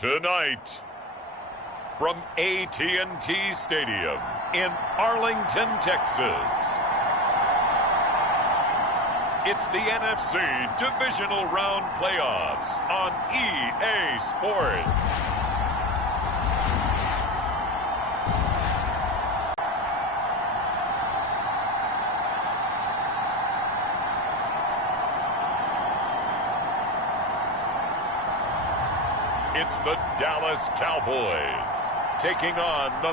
Tonight, from AT&T Stadium in Arlington, Texas, it's the NFC Divisional Round Playoffs on EA Sports. It's the Dallas Cowboys taking on the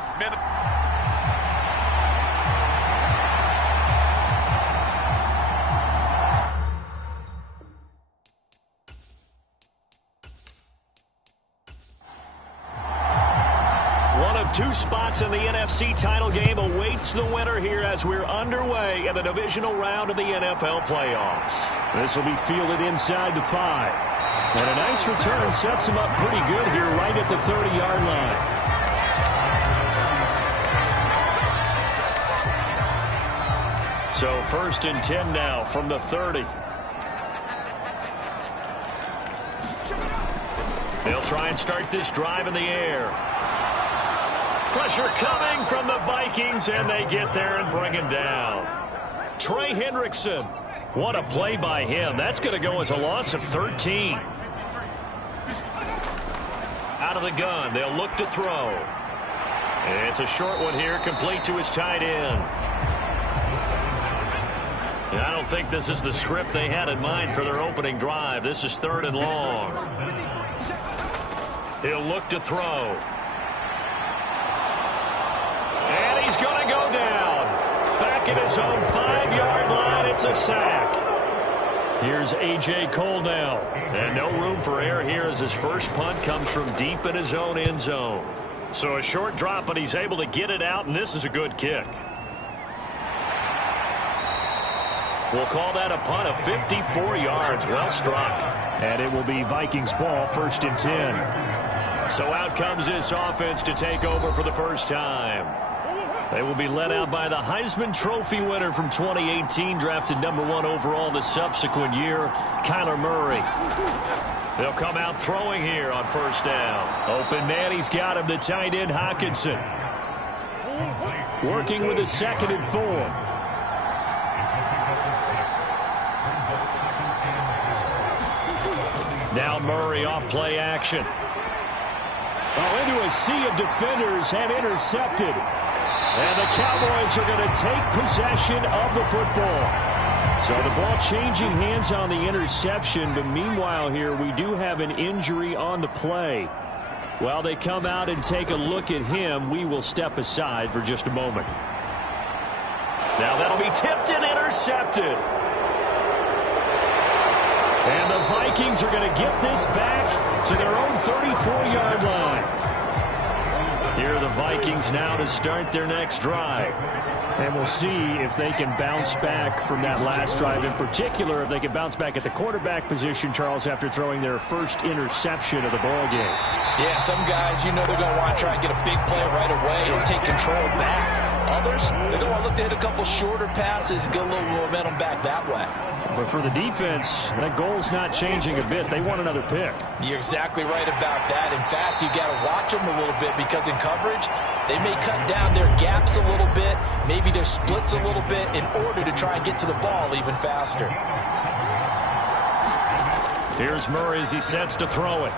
One of two spots in the NFC title game awaits the winner here as we're underway in the divisional round of the NFL playoffs. This will be fielded inside the 5. And a nice return sets him up pretty good here right at the 30-yard line. So 1st and 10 now from the 30. They'll try and start this drive in the air. Pressure coming from the Vikings, and they get there and bring him down. Trey Hendrickson. What a play by him. That's going to go as a loss of 13. Out of the gun, they'll look to throw. It's a short one here, complete to his tight end. And I don't think this is the script they had in mind for their opening drive. This is 3rd and long. He'll look to throw. And he's going to go down. Back at his own 5-yard line, it's a sack. Here's A.J. Cole now. And no room for error here as his first punt comes from deep in his own end zone. So a short drop, but he's able to get it out, and this is a good kick. We'll call that a punt of 54 yards. Well struck. And it will be Vikings ball, 1st and 10. So out comes this offense to take over for the first time. They will be led out by the Heisman Trophy winner from 2018, drafted #1 overall the subsequent year, Kyler Murray. They'll come out throwing here on 1st down. Open man, he's got him, the tight end Hockenson. Working with a 2nd and 4. Now Murray off play action. Into a sea of defenders and intercepted. And the Cowboys are going to take possession of the football. So the ball changing hands on the interception, but meanwhile here we do have an injury on the play. While they come out and take a look at him, we will step aside for just a moment. Now that'll be tipped and intercepted. And the Vikings are going to get this back to their own 34-yard line. Here are the Vikings now to start their next drive. And we'll see if they can bounce back from that last drive. In particular, if they can bounce back at the quarterback position, Charles, after throwing their first interception of the ballgame. Yeah, some guys, you know they're going to want to try and get a big play right away and take control back. Others, they're going to look to hit a couple shorter passes, get a little momentum back that way. But for the defense, that goal's not changing a bit. They want another pick. You're exactly right about that. In fact, you got to watch them a little bit because in coverage, they may cut down their gaps a little bit, maybe their splits a little bit in order to try and get to the ball even faster. Here's Murray as he sets to throw it.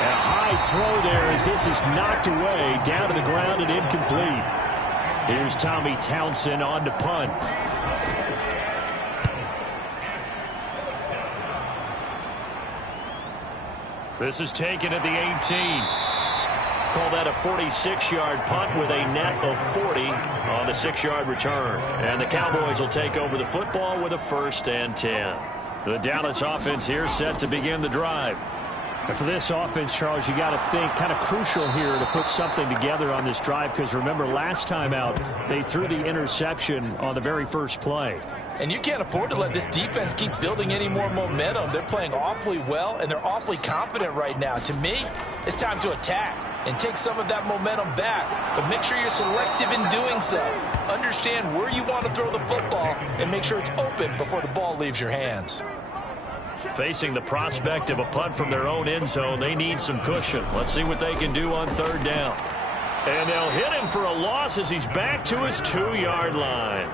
And a high throw there as this is knocked away, down to the ground and incomplete. Here's Tommy Townsend on to punt. This is taken at the 18. Call that a 46-yard punt with a net of 40 on the 6-yard return. And the Cowboys will take over the football with a 1st and 10. The Dallas offense here set to begin the drive. And for this offense, Charles, you got to think kind of crucial here to put something together on this drive because remember last time out they threw the interception on the very first play. And you can't afford to let this defense keep building any more momentum. They're playing awfully well, and they're awfully confident right now. To me, it's time to attack and take some of that momentum back. But make sure you're selective in doing so. Understand where you want to throw the football and make sure it's open before the ball leaves your hands. Facing the prospect of a punt from their own end zone, they need some cushion. Let's see what they can do on third down. And they'll hit him for a loss as he's back to his 2-yard line.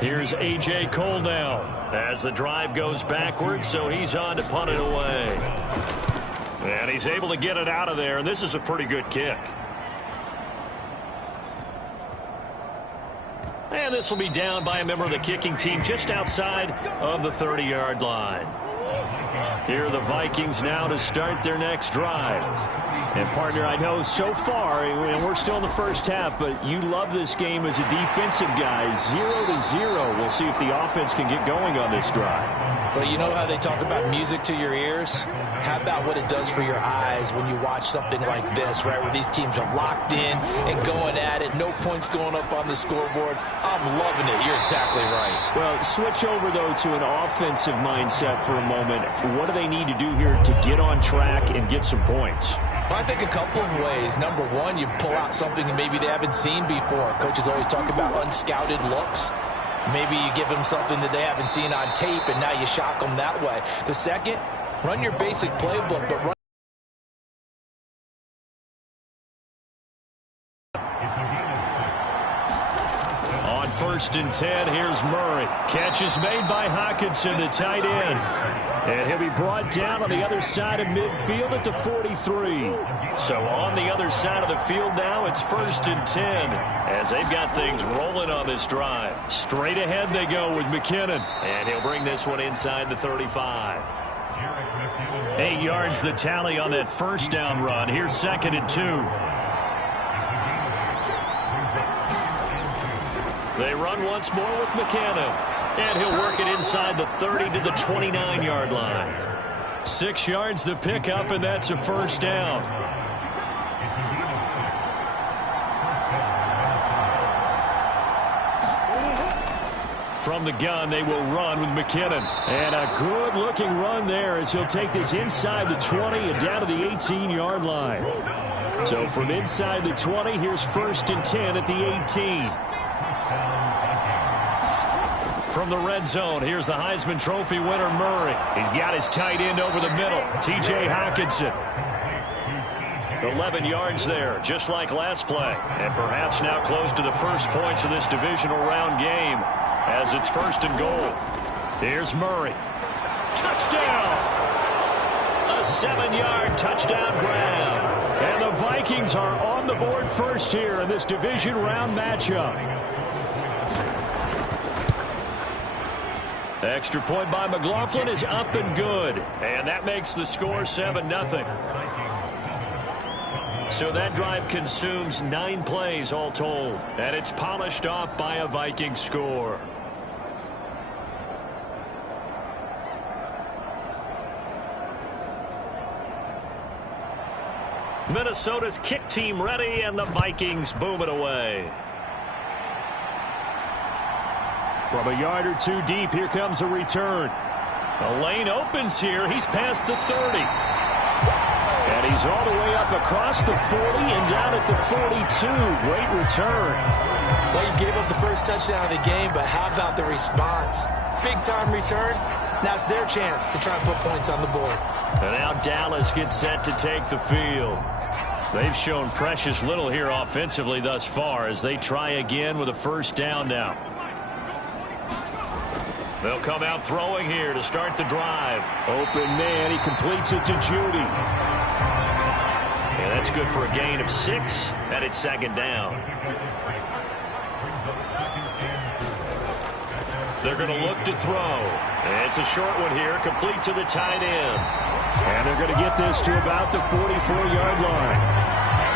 Here's A.J. Cole now as the drive goes backwards, so he's on to punt it away. And he's able to get it out of there, and this is a pretty good kick. And this will be down by a member of the kicking team just outside of the 30-yard line. Here are the Vikings now to start their next drive. And, partner, I know so far, and we're still in the first half, but you love this game as a defensive guy. 0-0. We'll see if the offense can get going on this drive. Well, you know how they talk about music to your ears? How about what it does for your eyes when you watch something like this, right, where these teams are locked in and going at it, no points going up on the scoreboard? I'm loving it. You're exactly right. Well, switch over, though, to an offensive mindset for a moment. What do they need to do here to get on track and get some points? Well, I think a couple of ways. Number one, you pull out something that maybe they haven't seen before. Coaches always talk about unscouted looks. Maybe you give them something that they haven't seen on tape, and now you shock them that way. The second, run your basic playbook, but run. On 1st and 10, here's Murray. Catch is made by Hockenson, the tight end. And he'll be brought down on the other side of midfield at the 43. So on the other side of the field now, it's 1st and 10 as they've got things rolling on this drive. Straight ahead they go with McKinnon. And he'll bring this one inside the 35. 8 yards the tally on that first down run. Here's 2nd and 2. They run once more with McKinnon. And he'll work it inside the 30 to the 29-yard line. 6 yards the pickup, and that's a first down. From the gun, they will run with McKinnon. And a good-looking run there as he'll take this inside the 20 and down to the 18-yard line. So from inside the 20, here's 1st and 10 at the 18. From the red zone, here's the Heisman Trophy winner, Murray. He's got his tight end over the middle, T.J. Hockenson. 11 yards there, just like last play. And perhaps now close to the first points of this divisional round game as it's 1st and goal. Here's Murray. Touchdown! A 7-yard touchdown grab. And the Vikings are on the board first here in this division round matchup. Extra point by McLaughlin is up and good. And that makes the score 7-0. So that drive consumes 9 plays all told. And it's polished off by a Viking score. Minnesota's kick team ready, and the Vikings boom it away. From a yard or two deep, here comes a return. The lane opens here. He's past the 30. And he's all the way up across the 40 and down at the 42. Great return. Well, you gave up the first touchdown of the game, but how about the response? Big-time return. Now it's their chance to try and put points on the board. And now Dallas gets set to take the field. They've shown precious little here offensively thus far as they try again with a first down now. They'll come out throwing here to start the drive. Open man, he completes it to Judy. And that's good for a gain of 6, and it's 2nd down. They're going to look to throw. It's a short one here, complete to the tight end. And they're going to get this to about the 44-yard line.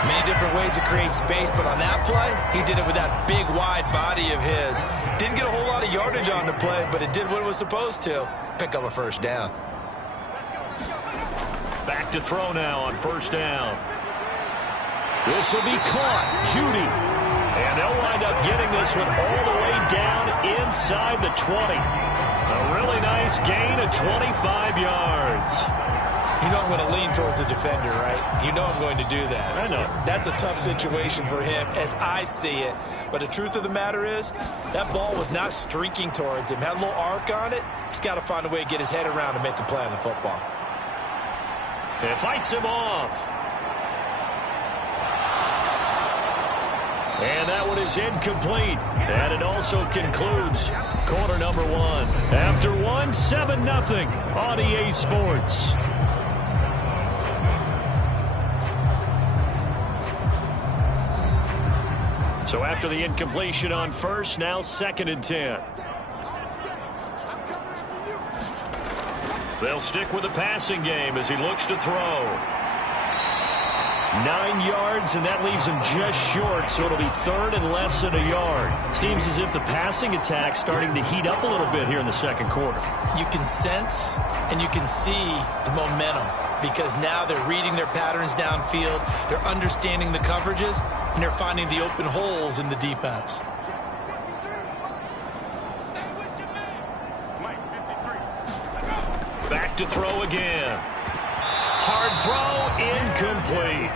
Many different ways to create space, but on that play, he did it with that big, wide body of his. Didn't get a whole lot of yardage on the play, but it did what it was supposed to. Pick up a first down. Back to throw now on first down. This will be caught. Judy. And they'll wind up getting this one all the way down inside the 20. A really nice gain of 25 yards. You know I'm going to lean towards the defender, right? You know I'm going to do that. I know. That's a tough situation for him as I see it. But the truth of the matter is, that ball was not streaking towards him. Had a little arc on it. He's got to find a way to get his head around and make a play on the football. It fights him off. And that one is incomplete. And it also concludes quarter number one. After one, 7-0 on EA Sports. So after the incompletion on first, now 2nd and 10. They'll stick with the passing game as he looks to throw. 9 yards, and that leaves him just short, so it'll be 3rd and less than a yard. Seems as if the passing attack's starting to heat up a little bit here in the second quarter. You can sense and you can see the momentum because now they're reading their patterns downfield, they're understanding the coverages, and they're finding the open holes in the defense. Back to throw again. Hard throw, incomplete.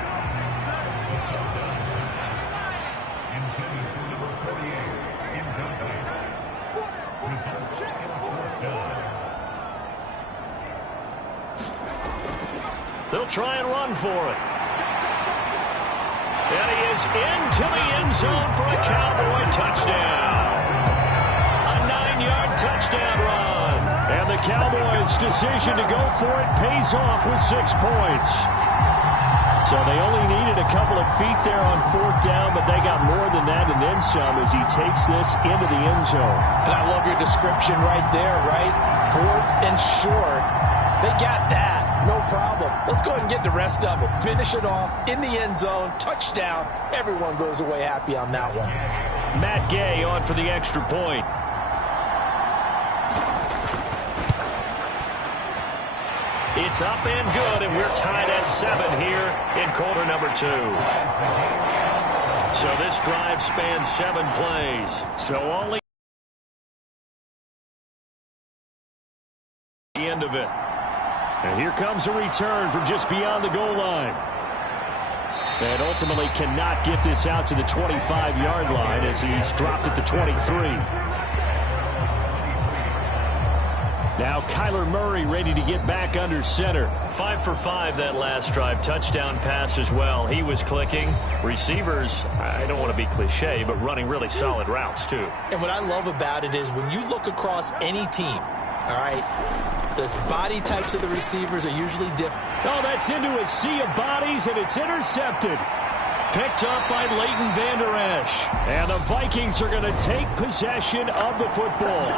They'll try and run for it. And he is into the end zone for a Cowboy touchdown. A 9-yard touchdown run. And the Cowboys' decision to go for it pays off with 6 points. So they only needed a couple of feet there on 4th down, but they got more than that and then some as he takes this into the end zone. And I love your description right there, right? 4th and short. They got that. No problem. Let's go ahead and get the rest of it. Finish it off in the end zone. Touchdown. Everyone goes away happy on that one. Matt Gay on for the extra point. It's up and good, and we're tied at 7 here in quarter number 2. So this drive spans 7 plays. So only the end of it. And here comes a return from just beyond the goal line. And ultimately cannot get this out to the 25-yard line as he's dropped at the 23. Now Kyler Murray ready to get back under center. 5 for 5 that last drive. Touchdown pass as well. He was clicking. Receivers, I don't want to be cliche, but running really solid routes too. And what I love about it is when you look across any team, all right, the body types of the receivers are usually different. Oh, that's into a sea of bodies, and it's intercepted. Picked up by Leighton Vander Esch. And the Vikings are going to take possession of the football.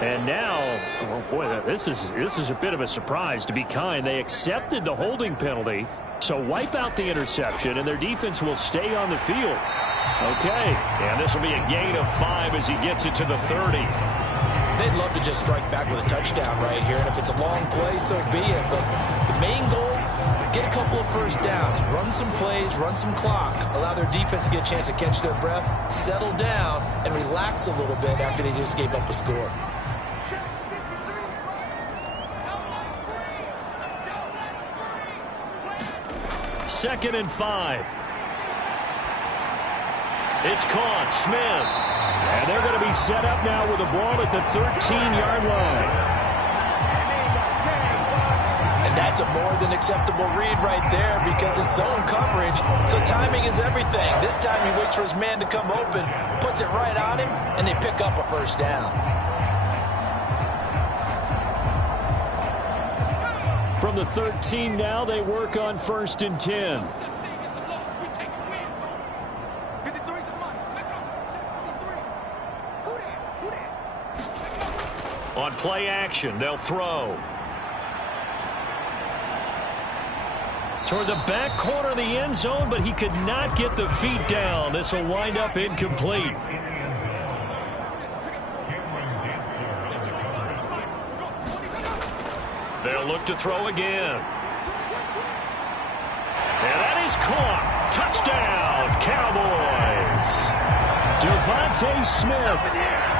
And now, oh boy, this is a bit of a surprise, to be kind. They accepted the holding penalty, so wipe out the interception, and their defense will stay on the field. Okay, and this will be a gain of 5 as he gets it to the 30. They'd love to just strike back with a touchdown right here, and if it's a long play, so be it. But the main goal, get a couple of first downs, run some plays, run some clock, allow their defense to get a chance to catch their breath, settle down, and relax a little bit after they just gave up a score. Second and 5. It's caught. Smith. And they're going to be set up now with the ball at the 13-yard line. And that's a more than acceptable read right there because it's zone coverage, so timing is everything. This time he waits for his man to come open, puts it right on him, and they pick up a first down. From the 13 now, they work on 1st and 10. On play action, they'll throw. Toward the back corner of the end zone, but he could not get the feet down. This will wind up incomplete. They'll look to throw again. And that is caught. Touchdown, Cowboys. Devontae Smith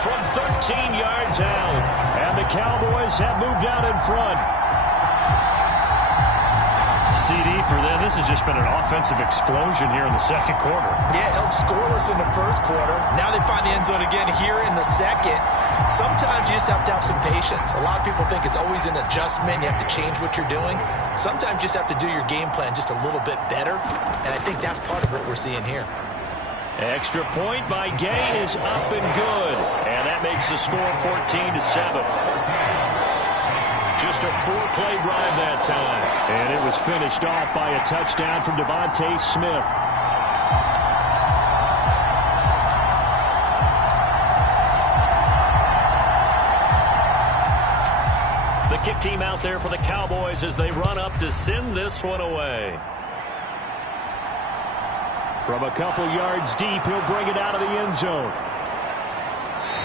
from 13 yards out. And the Cowboys have moved out in front. CD for them. This has just been an offensive explosion here in the second quarter. Yeah, held scoreless in the first quarter. Now they find the end zone again here in the second. Sometimes you just have to have some patience. A lot of people think it's always an adjustment. You have to change what you're doing. Sometimes you just have to do your game plan just a little bit better. And I think that's part of what we're seeing here. Extra point by Gain is up and good. And that makes the score 14-7. Just a 4-play drive that time. And it was finished off by a touchdown from Devontae Smith. The kick team out there for the Cowboys as they run up to send this one away. From a couple yards deep, he'll bring it out of the end zone.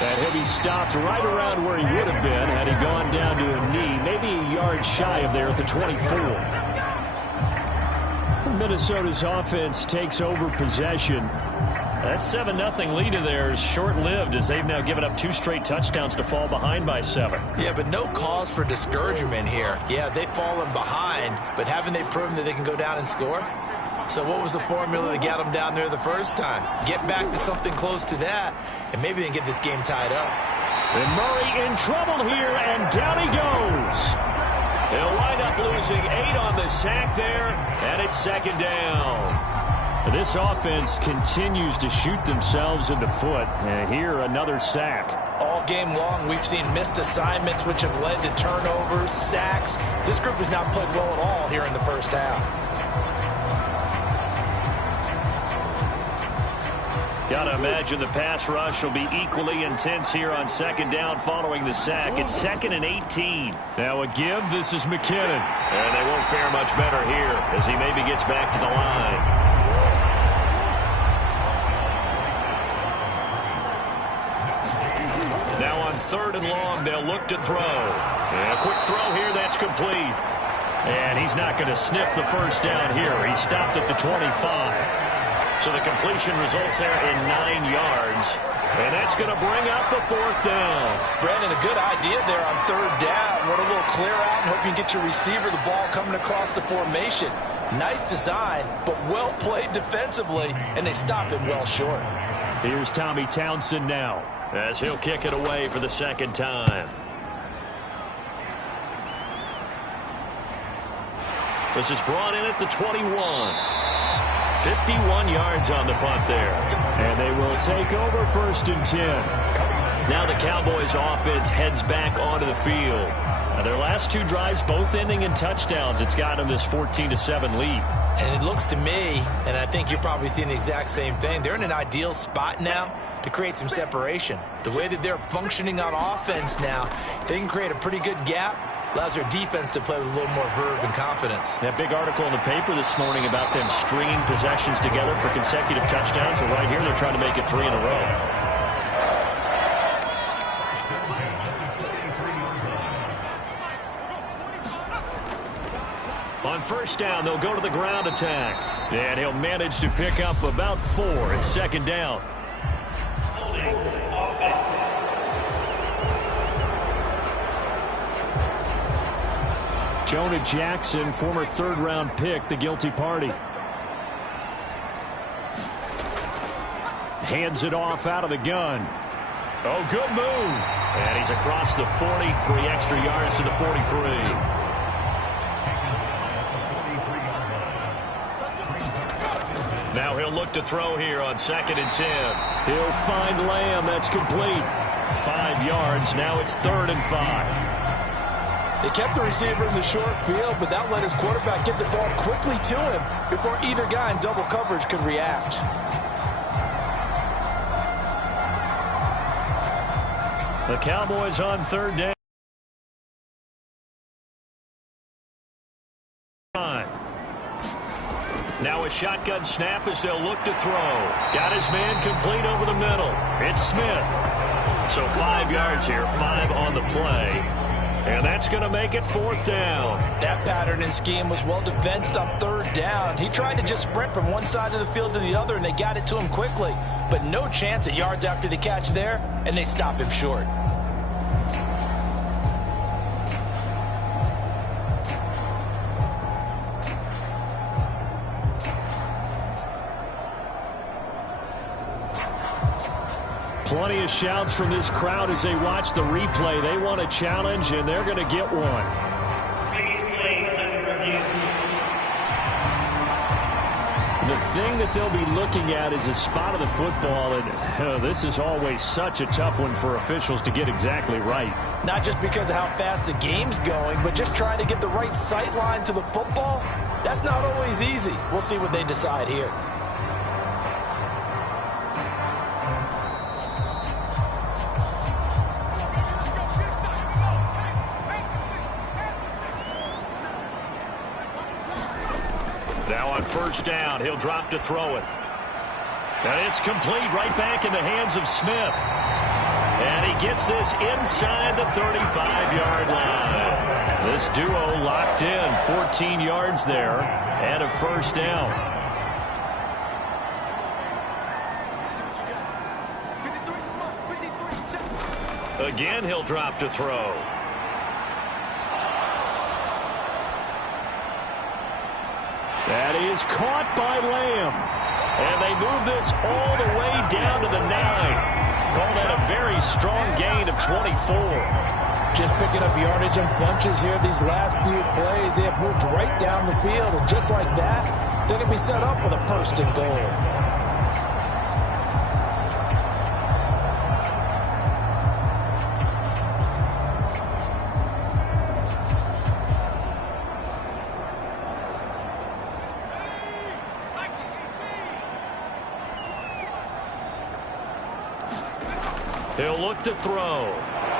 And he'll be stopped right around where he would have been had he gone down to a knee, maybe a yard shy of there at the 24. Minnesota's offense takes over possession. That 7-0 lead of theirs short-lived as they've now given up 2 straight touchdowns to fall behind by 7. Yeah, but no cause for discouragement here. Yeah, they've fallen behind, but haven't they proven that they can go down and score? So what was the formula that got them down there the first time? Get back to something close to that, and maybe they can get this game tied up. And Murray in trouble here, and down he goes. They'll wind up losing 8 on the sack there, and it's second down. This offense continues to shoot themselves in the foot. And here, another sack. All game long, we've seen missed assignments, which have led to turnovers, sacks. This group has not played well at all here in the first half. Gotta imagine the pass rush will be equally intense here on second down following the sack. It's 2nd and 18. Now a give. This is McKinnon. And they won't fare much better here as he maybe gets back to the line. Now on 3rd and long, they'll look to throw. And a quick throw here. That's complete. And he's not going to sniff the first down here. He stopped at the 25. So the completion results there in 9 yards. And that's going to bring up the 4th down. Brandon, a good idea there on 3rd down. Want a little clear out and hope you can get your receiver the ball coming across the formation. Nice design, but well played defensively, and they stop it well short. Here's Tommy Townsend now as he'll kick it away for the 2nd time. This is brought in at the 21. 51 yards on the punt there. And they will take over 1st and 10. Now the Cowboys offense heads back onto the field. Now their last 2 drives both ending in touchdowns. It's got them this 14-7 lead. And it looks to me, and I think you're probably seeing the exact same thing, they're in an ideal spot now to create some separation. The way that they're functioning on offense now, they can create a pretty good gap. Allows their defense to play with a little more verve and confidence. That big article in the paper this morning about them stringing possessions together for consecutive touchdowns. So right here, they're trying to make it 3 in a row. On 1st down, they'll go to the ground attack. And he'll manage to pick up about 4. It's 2nd down. Jonah Jackson, former 3rd-round pick, the guilty party. Hands it off out of the gun. Oh, good move. And he's across the 40, 3 extra yards to the 43. Now he'll look to throw here on 2nd and 10. He'll find Lamb. That's complete. 5 yards. Now it's 3rd and 5. They kept the receiver in the short field, but that let his quarterback get the ball quickly to him before either guy in double coverage could react. The Cowboys on 3rd down. Now a shotgun snap as they'll look to throw. Got his man complete over the middle. It's Smith. So 5 yards here, 5 on the play. And that's going to make it 4th down. That pattern and scheme was well defensed on 3rd down. He tried to just sprint from one side of the field to the other, and they got it to him quickly. but no chance at yards after the catch there, and they stop him short. Plenty of shouts from this crowd as they watch the replay. They want a challenge, and they're going to get one. The thing that they'll be looking at is a spot of the football, and this is always such a tough one for officials to get exactly right. Not just because of how fast the game's going, but just trying to get the right sight line to the football. That's not always easy. We'll see what they decide here. Now on first down, he'll drop to throw it. And it's complete right back in the hands of Smith. And he gets this inside the 35-yard line. This duo locked in, 14 yards there, and a first down. Again, he'll drop to throw. That is caught by Lamb. And they move this all the way down to the 9. Call that a very strong gain of 24. Just picking up yardage in bunches here these last few plays. They have moved right down the field, and just like that, they're going to be set up with a first and goal. He'll look to throw.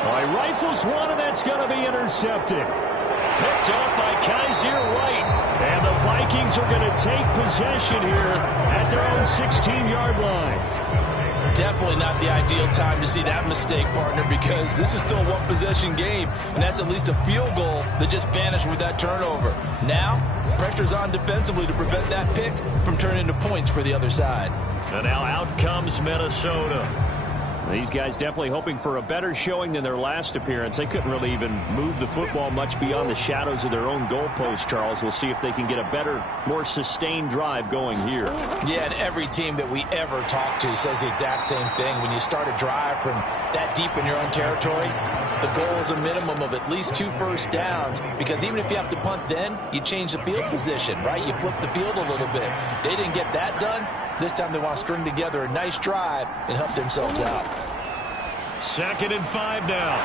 He rifles one, and that's going to be intercepted. Picked off by Kaiser White. And the Vikings are going to take possession here at their own 16-yard line. Definitely not the ideal time to see that mistake, partner, because this is still a one-possession game, and that's at least a field goal that just vanished with that turnover. Now, pressure's on defensively to prevent that pick from turning into points for the other side. And now out comes Minnesota. These guys definitely hoping for a better showing than their last appearance. They couldn't really even move the football much beyond the shadows of their own goalpost, Charles. We'll see if they can get a better, more sustained drive going here. Yeah, and every team that we ever talk to says the exact same thing. When you start a drive from that deep in your own territory, the goal is a minimum of at least 2 first downs, because even if you have to punt then, you change the field position, right? You flip the field a little bit. They didn't get that done. This time they want to string together a nice drive and help themselves out. 2nd and 5 now.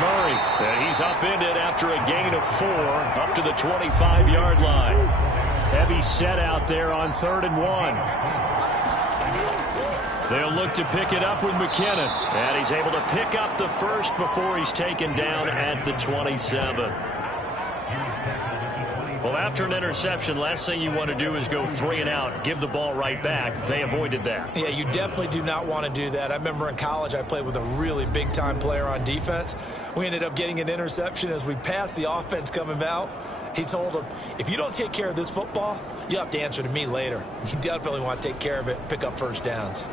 Murray, and he's upended after a gain of 4 up to the 25-yard line. Heavy set out there on 3rd and 1. They'll look to pick it up with McKinnon. And he's able to pick up the first before he's taken down at the 27. Well, after an interception, last thing you want to do is go 3 and out, give the ball right back. They avoided that. Yeah, you definitely do not want to do that. I remember in college I played with a really big-time player on defense. We ended up getting an interception as we passed the offense coming out. He told him, if you don't take care of this football, you'll have to answer to me later. You definitely want to take care of it, pick up first downs.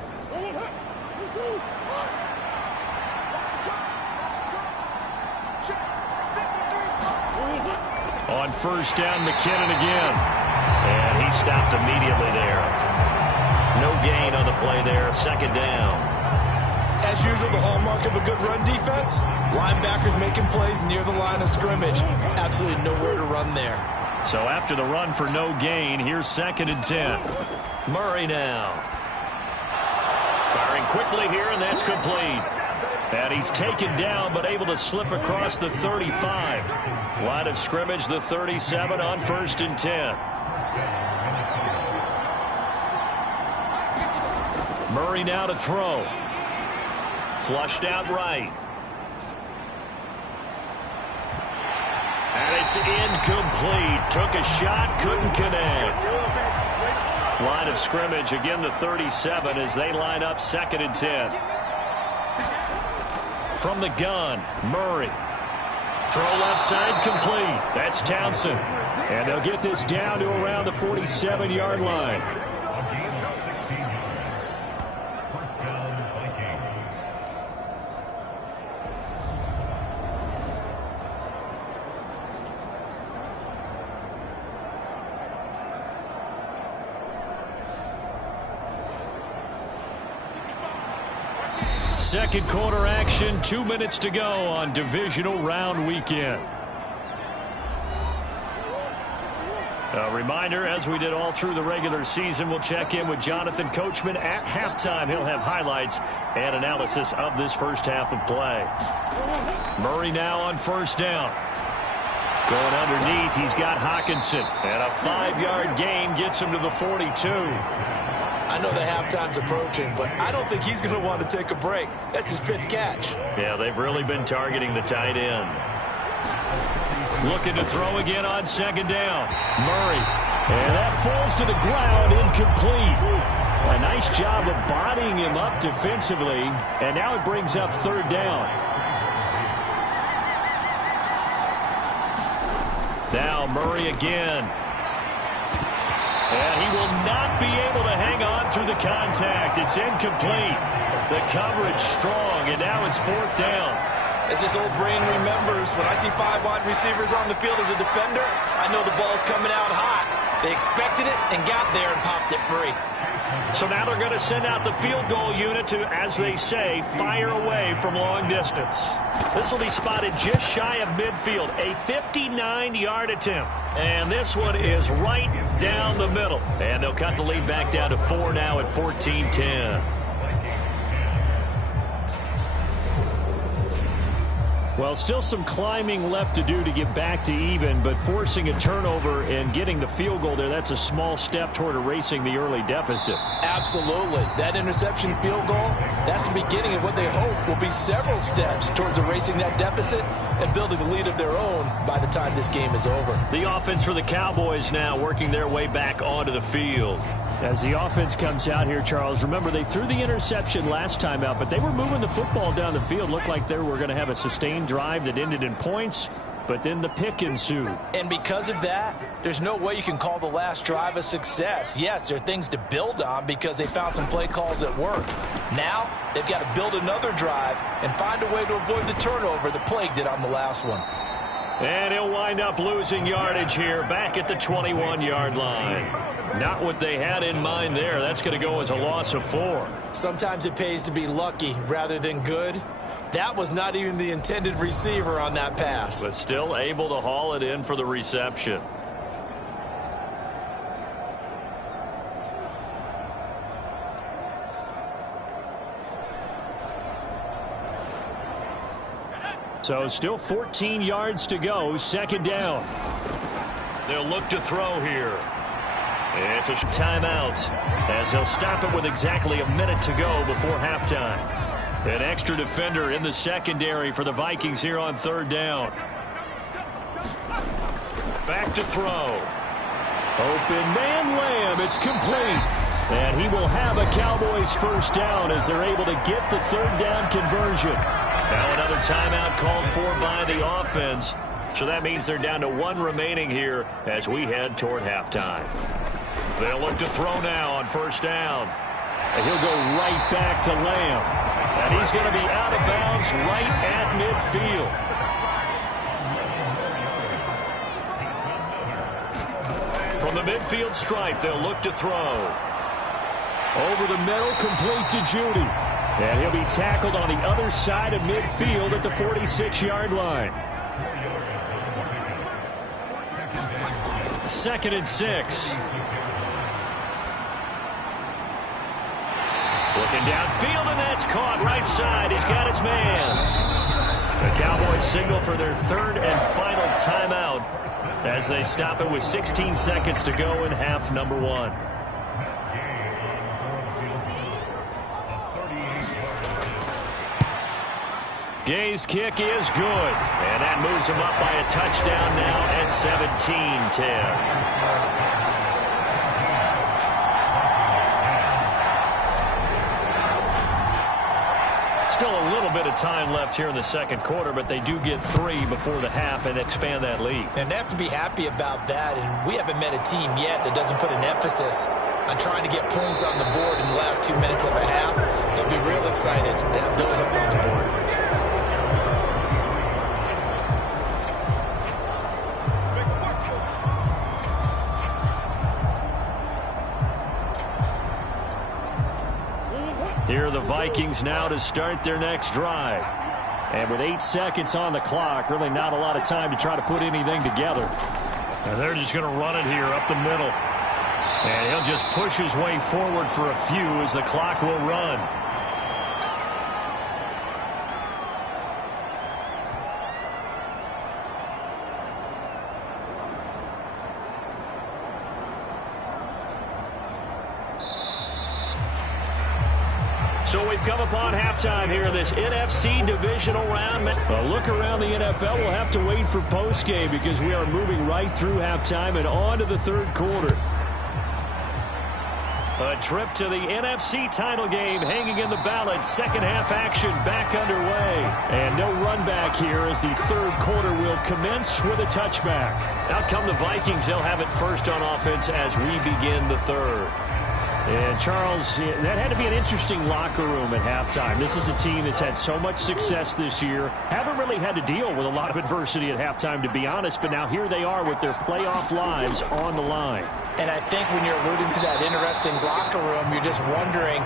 On first down, McKinnon again. And he stopped immediately there. No gain on the play there. 2nd down. As usual, the hallmark of a good run defense, linebackers making plays near the line of scrimmage. Absolutely nowhere to run there. So after the run for no gain, here's 2nd and 10. Murray now. Firing quickly here, and that's complete. And he's taken down, but able to slip across the 35. Line of scrimmage, the 37 on 1st and 10. Murray now to throw. Flushed out right. And it's incomplete. Took a shot, couldn't connect. Line of scrimmage, again the 37 as they line up 2nd and 10. From the gun, Murray. Throw left side complete. That's Townsend. And they'll get this down to around the 47-yard line. second quarter action. 2 minutes to go on divisional round weekend. A reminder, as we did all through the regular season, we'll check in with Jonathan Coachman at halftime. He'll have highlights and analysis of this first half of play. Murray now on first down. Going underneath, he's got Hawkinson. And a 5-yard gain gets him to the 42. I know the halftime's approaching, but I don't think he's going to want to take a break. That's his fifth catch. Yeah, they've really been targeting the tight end. Looking to throw again on second down. Murray. And that falls to the ground, incomplete. A nice job of bodying him up defensively. And now it brings up third down. Now Murray again. And he will not be able to hang on through the contact. It's incomplete. The coverage strong, and now it's fourth down. As this old brain remembers, when I see 5 wide receivers on the field as a defender, I know the ball's coming out hot. They expected it and got there and popped it free. So now they're going to send out the field goal unit to, as they say, fire away from long distance. This will be spotted just shy of midfield, a 59-yard attempt. And this one is right down the middle. And they'll cut the lead back down to 4 now at 14-10. Well, still some climbing left to do to get back to even, but forcing a turnover and getting the field goal there, that's a small step toward erasing the early deficit. Absolutely. That interception field goal, that's the beginning of what they hope will be several steps towards erasing that deficit and building a lead of their own by the time this game is over. The offense for the Cowboys now working their way back onto the field. As the offense comes out here, Charles, remember they threw the interception last time out, but they were moving the football down the field. Looked like they were going to have a sustained drive that ended in points, but then the pick ensued. And because of that, there's no way you can call the last drive a success. Yes, there are things to build on because they found some play calls that work. Now, they've got to build another drive and find a way to avoid the turnover that plagued it on the last one. And he'll wind up losing yardage here back at the 21-yard line. Not what they had in mind there. That's going to go as a loss of 4. Sometimes it pays to be lucky rather than good. That was not even the intended receiver on that pass. But still able to haul it in for the reception. So still 14 yards to go, second down. They'll look to throw here. It's a timeout as he'll stop it with exactly a minute to go before halftime. An extra defender in the secondary for the Vikings here on third down. Back to throw. Open man Lamb. It's complete. And he will have a Cowboys first down as they're able to get the third down conversion. Now another timeout called for by the offense. So that means they're down to 1 remaining here as we head toward halftime. They'll look to throw now on first down. And he'll go right back to Lamb. And he's going to be out of bounds right at midfield. From the midfield stripe, they'll look to throw. Over the middle, complete to Judy. And he'll be tackled on the other side of midfield at the 46-yard line. 2nd and 6. Looking downfield, and that's caught right side. He's got his man. The Cowboys signal for their third and final timeout as they stop it with 16 seconds to go in half number 1. Gay's kick is good, and that moves him up by a touchdown now at 17-10. Still a little bit of time left here in the second quarter, but they do get 3 before the half and expand that lead. And they have to be happy about that, and we haven't met a team yet that doesn't put an emphasis on trying to get points on the board in the last 2 minutes of a half. They'll be real excited to have those up on the board. Here are the Vikings now to start their next drive. And with 8 seconds on the clock, really not a lot of time to try to put anything together. And they're just going to run it here up the middle. And he'll just push his way forward for a few as the clock will run. So we've come upon halftime here in this NFC divisional round. A look around the NFL. We'll have to wait for postgame because we are moving right through halftime and on to the third quarter. A trip to the NFC title game hanging in the balance. Second half action back underway. And no run back here as the third quarter will commence with a touchback. Out come the Vikings. They'll have it first on offense as we begin the third. And, Charles, that had to be an interesting locker room at halftime. This is a team that's had so much success this year. Haven't really had to deal with a lot of adversity at halftime, to be honest. But now here they are with their playoff lives on the line. And I think when you're alluding to that interesting locker room, you're just wondering,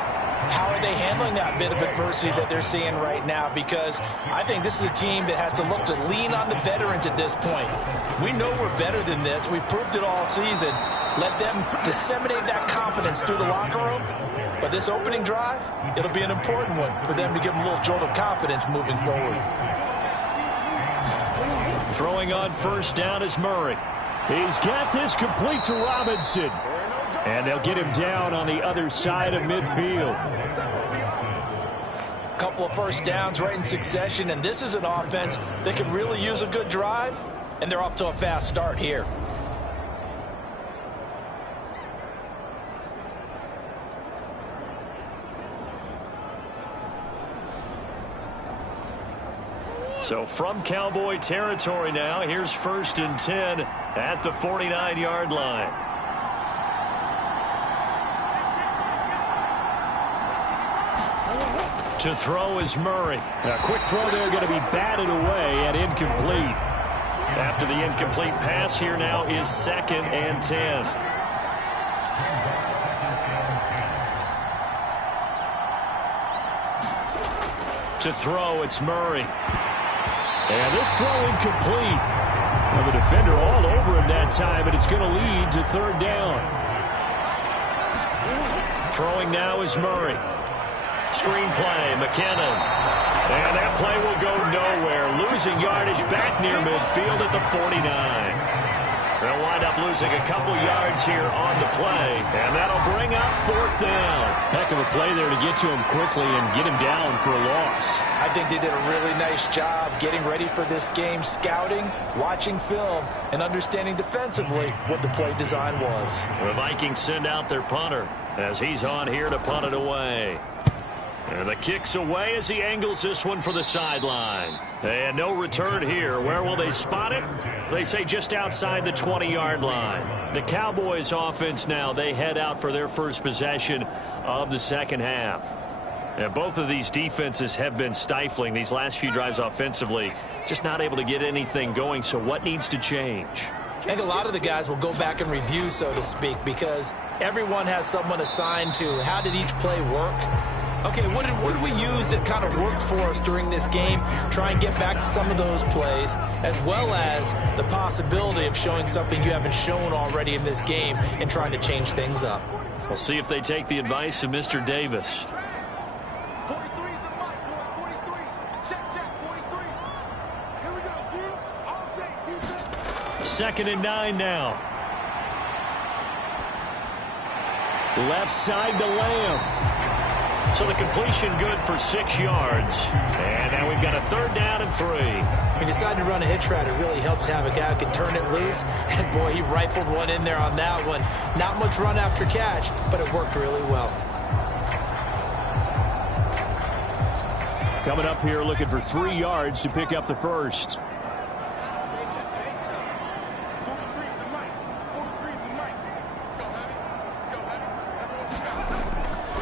how are they handling that bit of adversity that they're seeing right now? Because I think this is a team that has to look to lean on the veterans at this point. We know we're better than this. We've proved it all season. Let them disseminate that confidence through the locker room. But this opening drive, it'll be an important one for them to give them a little jolt of confidence moving forward. Throwing on first down is Murray. He's got this complete to Robinson. And they'll get him down on the other side of midfield. A couple of first downs right in succession, and this is an offense that could really use a good drive, and they're off to a fast start here. So from Cowboy territory now, here's 1st and 10 at the 49-yard line. To throw is Murray. A quick throw there going to be batted away and incomplete. After the incomplete pass, here now is 2nd and 10. To throw, it's Murray. And this throw incomplete. Well, the defender all over him that time, and it's going to lead to 3rd down. Throwing now is Murray. Screen play, McKinnon. And that play will go nowhere. Losing yardage back near midfield at the 49. They'll wind up losing a couple yards here on the play. And that'll bring up 4th down. Heck of a play there to get to him quickly and get him down for a loss. I think they did a really nice job getting ready for this game, scouting, watching film, and understanding defensively what the play design was. The Vikings send out their punter as he's on here to punt it away. And the kick's away as he angles this one for the sideline. And no return here. Where will they spot it? They say just outside the 20-yard line. The Cowboys offense now, they head out for their first possession of the second half. And both of these defenses have been stifling these last few drives offensively. Just not able to get anything going. So what needs to change? I think a lot of the guys will go back and review, so to speak, because everyone has someone assigned to how did each play work. Okay, what did we use that kind of worked for us during this game? Try and get back to some of those plays, as well as the possibility of showing something you haven't shown already in this game and trying to change things up. We'll see if they take the advice of Mr. Davis. 43 is the mic, 43. Check, 43. Here we go, D. All day, defense. 2nd and 9 now. Left side to Lamb. So the completion good for 6 yards. And now we've got a 3rd down and 3. When you decide to run a hitch route, it really helps to have a guy who can turn it loose. And, boy, he rifled one in there on that one. Not much run after catch, but it worked really well. Coming up here looking for 3 yards to pick up the first.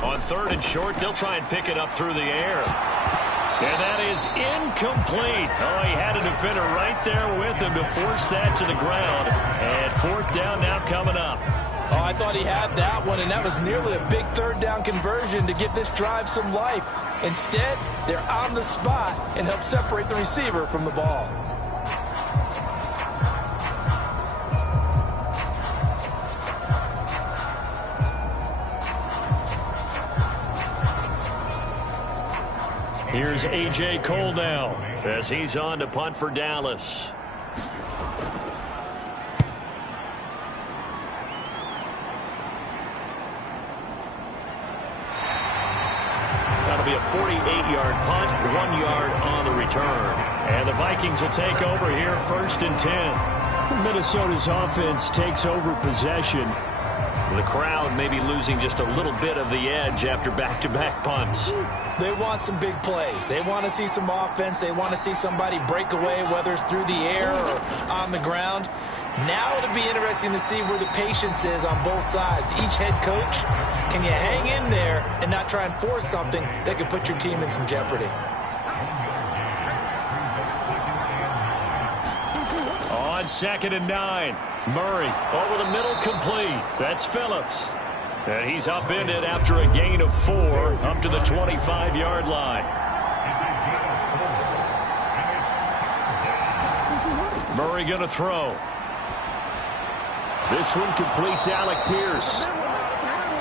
On 3rd and short, they'll try and pick it up through the air. And that is incomplete. Oh, he had a defender right there with him to force that to the ground. And 4th down now coming up. Oh, I thought he had that one, and that was nearly a big third down conversion to give this drive some life. Instead, they're on the spot and help separate the receiver from the ball. Here's A.J. Cole now as he's on to punt for Dallas. That'll be a 48-yard punt, 1 yard on the return. And the Vikings will take over here, 1st and 10. Minnesota's offense takes over possession. The crowd may be losing just a little bit of the edge after back-to-back punts. They want some big plays. They want to see some offense. They want to see somebody break away, whether it's through the air or on the ground. Now it'll be interesting to see where the patience is on both sides. Each head coach, can you hang in there and not try and force something that could put your team in some jeopardy? On 2nd and 9. Murray over the middle, complete. That's Phillips. And he's upended after a gain of 4 up to the 25-yard line. Murray going to throw. This one completes Alec Pierce.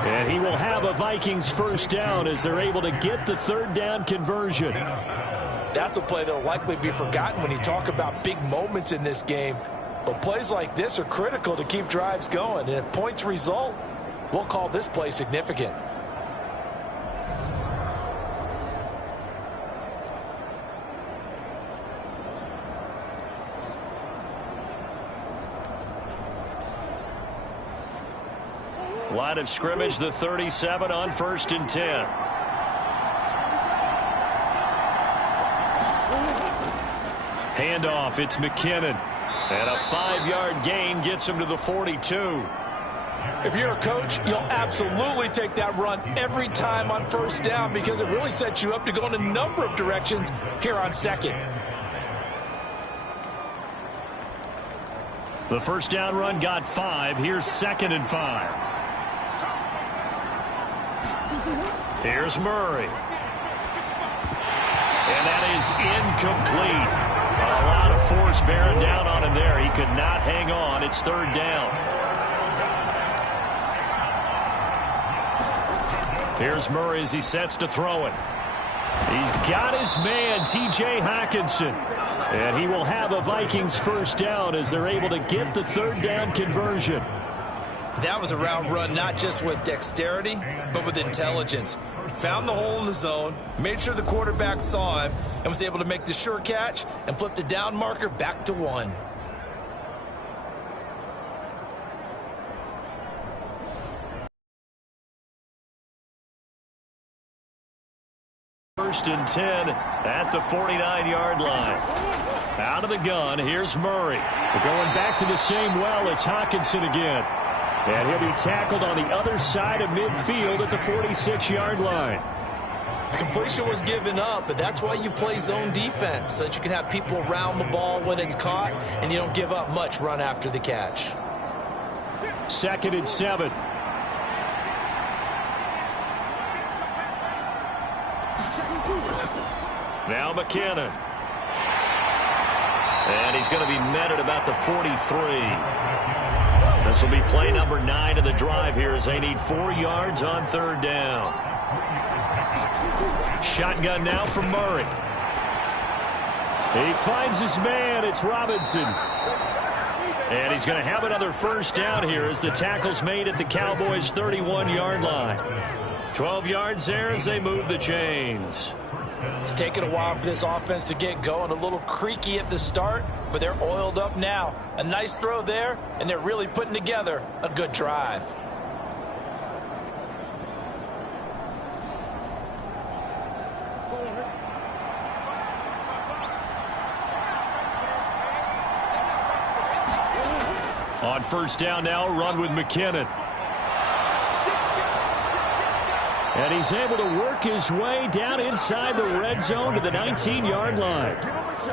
And he will have a Vikings 1st down as they're able to get the 3rd down conversion. That's a play that will likely be forgotten when you talk about big moments in this game. But plays like this are critical to keep drives going. And if points result, we'll call this play significant. Line of scrimmage, the 37 on 1st and 10. Handoff, it's McKinnon. And a 5-yard gain gets him to the 42. If you're a coach, you'll absolutely take that run every time on 1st down because it really sets you up to go in a number of directions here on 2nd. The 1st down run got 5. Here's 2nd and 5. Here's Murray. And that is incomplete. A lot of force bearing down on him there. He could not hang on. It's 3rd down. Here's Murray as he sets to throw it. He's got his man, T.J. Hockenson. And he will have a Vikings 1st down as they're able to get the 3rd down conversion. That was a route run not just with dexterity, but with intelligence. Found the hole in the zone, made sure the quarterback saw him, and was able to make the sure catch and flip the down marker back to 1. First and 10 at the 49-yard line. Out of the gun, here's Murray. Going back to the same well, it's Hockenson again. And he'll be tackled on the other side of midfield at the 46-yard line. Completion was given up, but that's why you play zone defense, so that you can have people around the ball when it's caught, and you don't give up much run after the catch. 2nd and 7. Now McKinnon. And he's going to be met at about the 43. This will be play number 9 of the drive here as they need 4 yards on 3rd down. Shotgun now from Murray. He finds his man. It's Robinson. And he's going to have another 1st down here as the tackle's made at the Cowboys' 31-yard line. 12 yards there as they move the chains. It's taken a while for this offense to get going. A little creaky at the start, but they're oiled up now. A nice throw there, and they're really putting together a good drive. On 1st down now, run with McKinnon. And he's able to work his way down inside the red zone to the 19-yard line.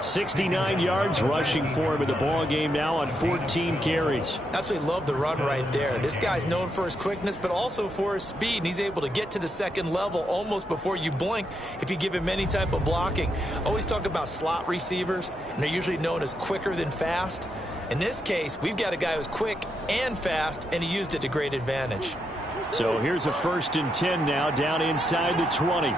69 yards rushing for him in the ball game now on 14 carries. Absolutely love the run right there. This guy's known for his quickness, but also for his speed, and he's able to get to the second level almost before you blink if you give him any type of blocking. Always talk about slot receivers, and they're usually known as quicker than fast. In this case, we've got a guy who's quick and fast, and he used it to great advantage. So here's a 1st and 10 now, down inside the 20.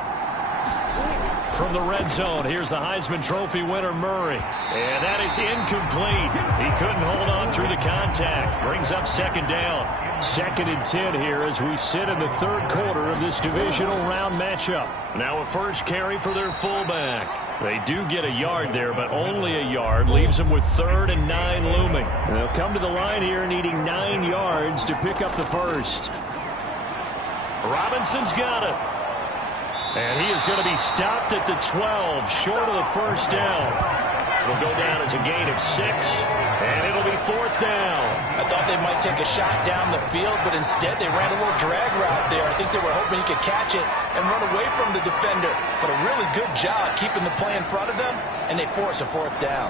From the red zone, here's the Heisman Trophy winner, Murray. And that is incomplete. He couldn't hold on through the contact. Brings up 2nd down. 2nd and 10 here as we sit in the 3rd quarter of this divisional round matchup. Now a first carry for their fullback. They do get a yard there, but only a yard. Leaves them with 3rd and 9 looming. They'll come to the line here needing 9 yards to pick up the first. Robinson's got it. And he is going to be stopped at the 12, short of the 1st down. It'll go down as a gain of 6, and it'll be 4th down. I thought they might take a shot down the field, but instead they ran a little drag route there. I think they were hoping he could catch it and run away from the defender. But a really good job keeping the play in front of them, and they force a 4th down.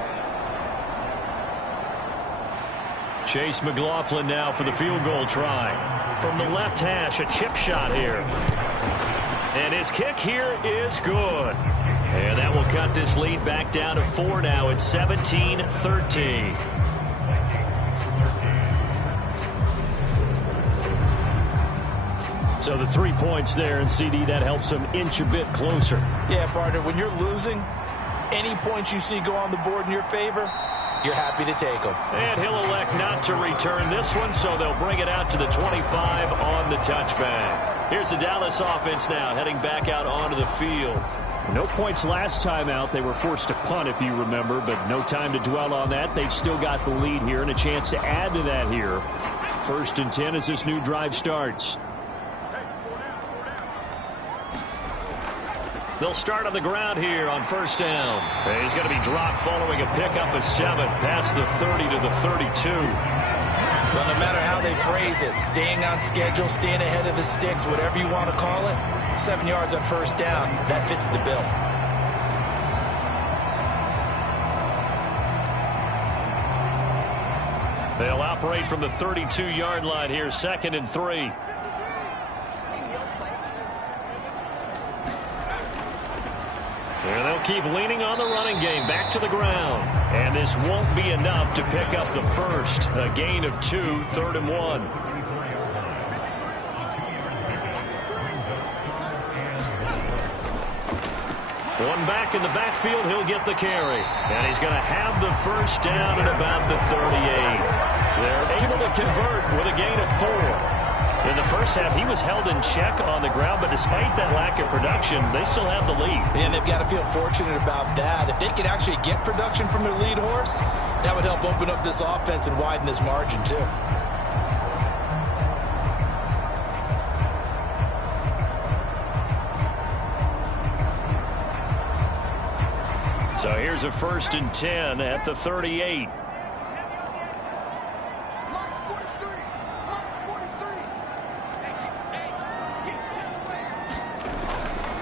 Chase McLaughlin now for the field goal try. From the left hash, a chip shot here. And his kick here is good. And that will cut this lead back down to 4 now. It's 17-13. So the 3 points there, and CD, that helps them inch a bit closer. Yeah, partner, when you're losing, any points you see go on the board in your favor, you're happy to take them. And he'll elect not to return this one, so they'll bring it out to the 25 on the touchback. Here's the Dallas offense now, heading back out onto the field. No points last time out. They were forced to punt, if you remember, but no time to dwell on that. They've still got the lead here and a chance to add to that here. 1st and 10 as this new drive starts. They'll start on the ground here on 1st down. And he's going to be dropped following a pickup of 7 past the 30 to the 32. Well, no matter how they phrase it, staying on schedule, staying ahead of the sticks, whatever you want to call it, 7 yards on 1st down, that fits the bill. They'll operate from the 32-yard line here, 2nd and 3. And they'll keep leaning on the running game, back to the ground. And this won't be enough to pick up the first. A gain of 2, 3rd and 1. One back in the backfield, he'll get the carry. And he's going to have the 1st down at about the 38. They're able to convert with a gain of 4. In the first half, he was held in check on the ground, but despite that lack of production, they still have the lead. And they've got to feel fortunate about that. If they could actually get production from their lead horse, that would help open up this offense and widen this margin, too. So here's a 1st and 10 at the 38.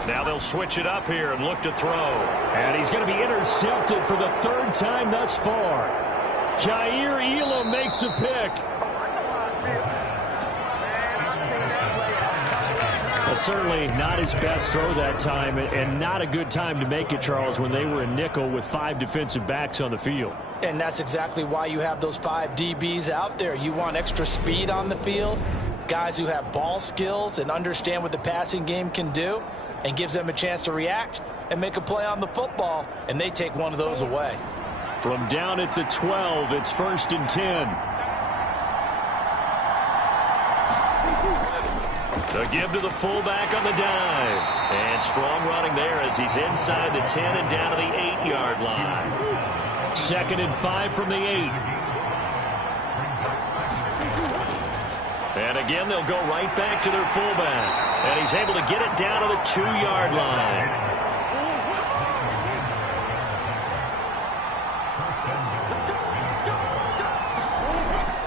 Now they'll switch it up here and look to throw. And he's going to be intercepted for the 3rd time thus far. Jair Elam makes the pick. Well, certainly not his best throw that time, and not a good time to make it, Charles, when they were in nickel with 5 defensive backs on the field. And that's exactly why you have those 5 DBs out there. You want extra speed on the field, guys who have ball skills and understand what the passing game can do, and gives them a chance to react and make a play on the football, and they take one of those away. From down at the 12, it's 1st and 10. The give to the fullback on the dive. And strong running there as he's inside the 10 and down to the 8-yard line. 2nd and 5 from the 8. And again, they'll go right back to their fullback. And he's able to get it down to the 2-yard line.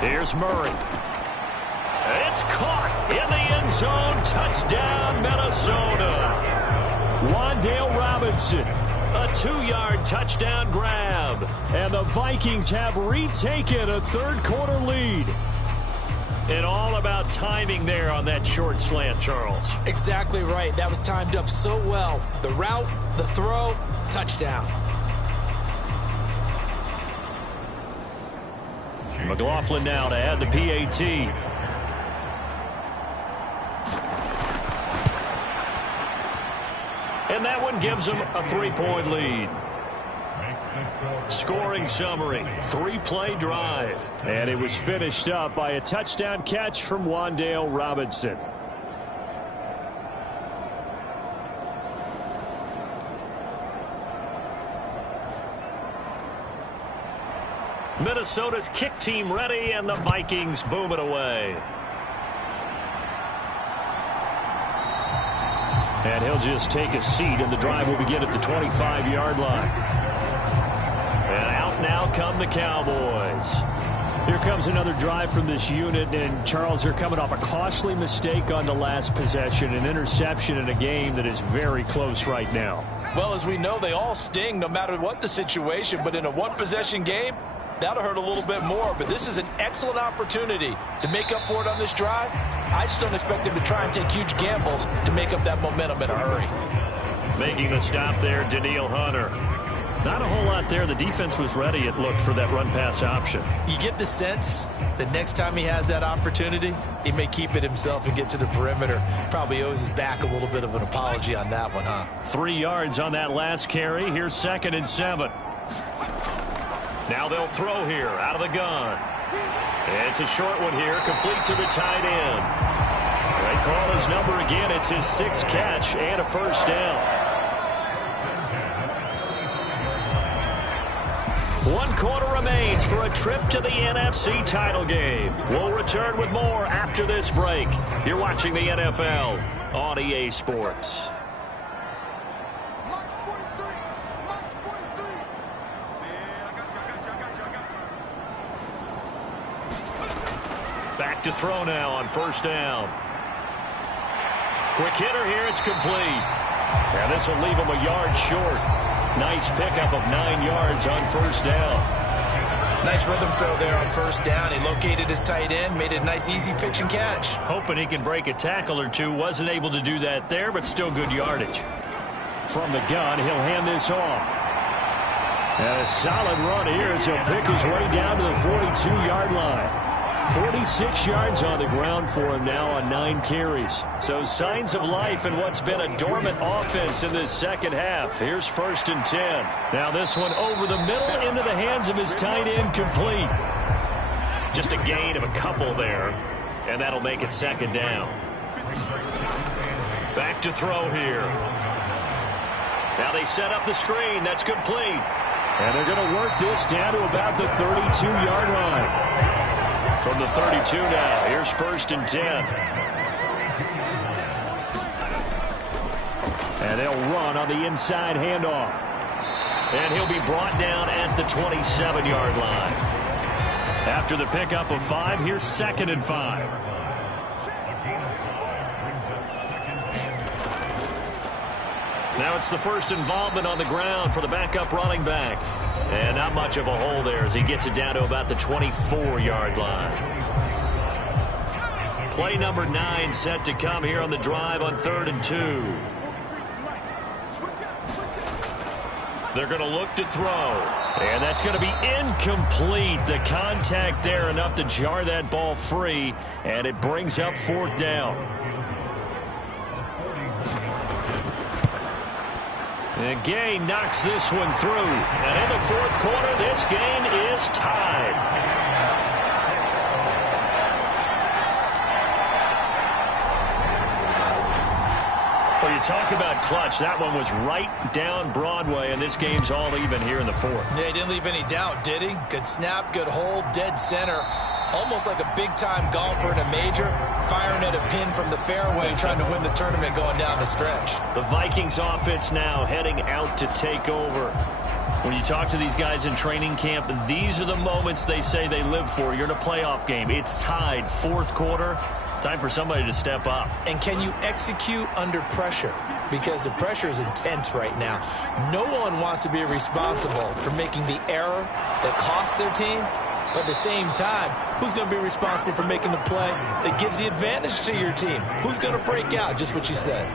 Here's Murray. It's caught in the end zone. Touchdown, Minnesota. Wan'Dale Robinson A 2-yard touchdown grab. And the Vikings have retaken a third-quarter lead. And all about timing there on that short slant, Charles. Exactly right. That was timed up so well. The route, the throw, touchdown. McLaughlin now to add the PAT. And that one gives them a 3-point lead. Scoring summary, 3-play drive. And it was finished up by a touchdown catch from Wan'Dale Robinson. Minnesota's kick team ready, and the Vikings boom it away. And he'll just take a seat, and the drive will begin at the 25-yard line. And out now come the Cowboys. Here comes another drive from this unit, and Charles, they're coming off a costly mistake on the last possession, an interception in a game that is very close right now. Well, as we know, they all sting no matter what the situation, but in a one-possession game, that'll hurt a little bit more. But this is an excellent opportunity to make up for it on this drive. I just don't expect them to try and take huge gambles to make up that momentum in a hurry. Making the stop there, Danielle Hunter. Not a whole lot there. The defense was ready, it looked, for that run-pass option. You get the sense that next time he has that opportunity, he may keep it himself and get to the perimeter. Probably owes his back a little bit of an apology on that one, huh? 3 yards on that last carry. Here's 2nd and 7. Now they'll throw here out of the gun. It's a short one here, complete to the tight end. They call his number again. It's his 6th catch and a first down. 1 quarter remains for a trip to the NFC title game. We'll return with more after this break. You're watching the NFL on EA Sports. Back to throw now on first down. Quick hitter here. It's complete. And this will leave him a yard short. Nice pickup of 9 yards on first down. Nice rhythm throw there on first down. He located his tight end, made it a nice easy pitch and catch. Hoping he can break a tackle or two. Wasn't able to do that there, but still good yardage. From the gun, he'll hand this off. And a solid run here as he'll pick his way down to the 42-yard line. 46 yards on the ground for him now on 9 carries. So signs of life in what's been a dormant offense in this second half. Here's 1st and 10. Now this one over the middle into the hands of his tight end, complete. Just a gain of a couple there, and that'll make it 2nd down. Back to throw here. Now they set up the screen. That's complete. And they're going to work this down to about the 32-yard line. From the 32 now, here's 1st and 10. And they'll run on the inside handoff. And he'll be brought down at the 27-yard line. After the pickup of 5, here's 2nd and 5. Now it's the first involvement on the ground for the backup running back. And not much of a hole there as he gets it down to about the 24-yard line. Play number 9 set to come here on the drive on 3rd and 2. They're going to look to throw. And that's going to be incomplete. The contact there enough to jar that ball free. And it brings up 4th down. And Gay knocks this one through. And in the 4th quarter, this game is tied. Well, you talk about clutch. That one was right down Broadway, and this game's all even here in the 4th. Yeah, he didn't leave any doubt, did he? Good snap, good hold, dead center. Almost like a big-time golfer in a major, firing at a pin from the fairway, trying to win the tournament going down the stretch. The Vikings offense now heading out to take over. When you talk to these guys in training camp, these are the moments they say they live for. You're in a playoff game. It's tied 4th quarter. Time for somebody to step up. And can you execute under pressure? Because the pressure is intense right now. No one wants to be responsible for making the error that costs their team. But at the same time, who's going to be responsible for making the play that gives the advantage to your team? Who's going to break out? Just what you said.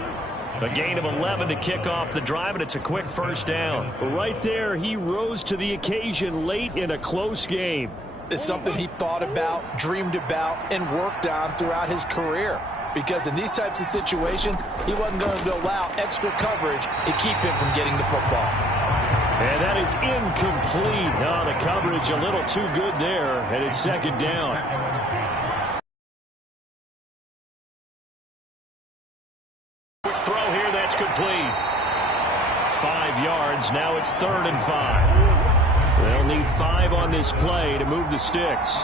A gain of 11 to kick off the drive, and it's a quick first down. Right there, he rose to the occasion late in a close game. It's something he thought about, dreamed about, and worked on throughout his career. Because in these types of situations, he wasn't going to allow extra coverage to keep him from getting the football. And that is incomplete. Oh, the coverage a little too good there, and it's second down. Quick throw here, that's complete. 5 yards, now it's 3rd and 5. They'll need 5 on this play to move the sticks.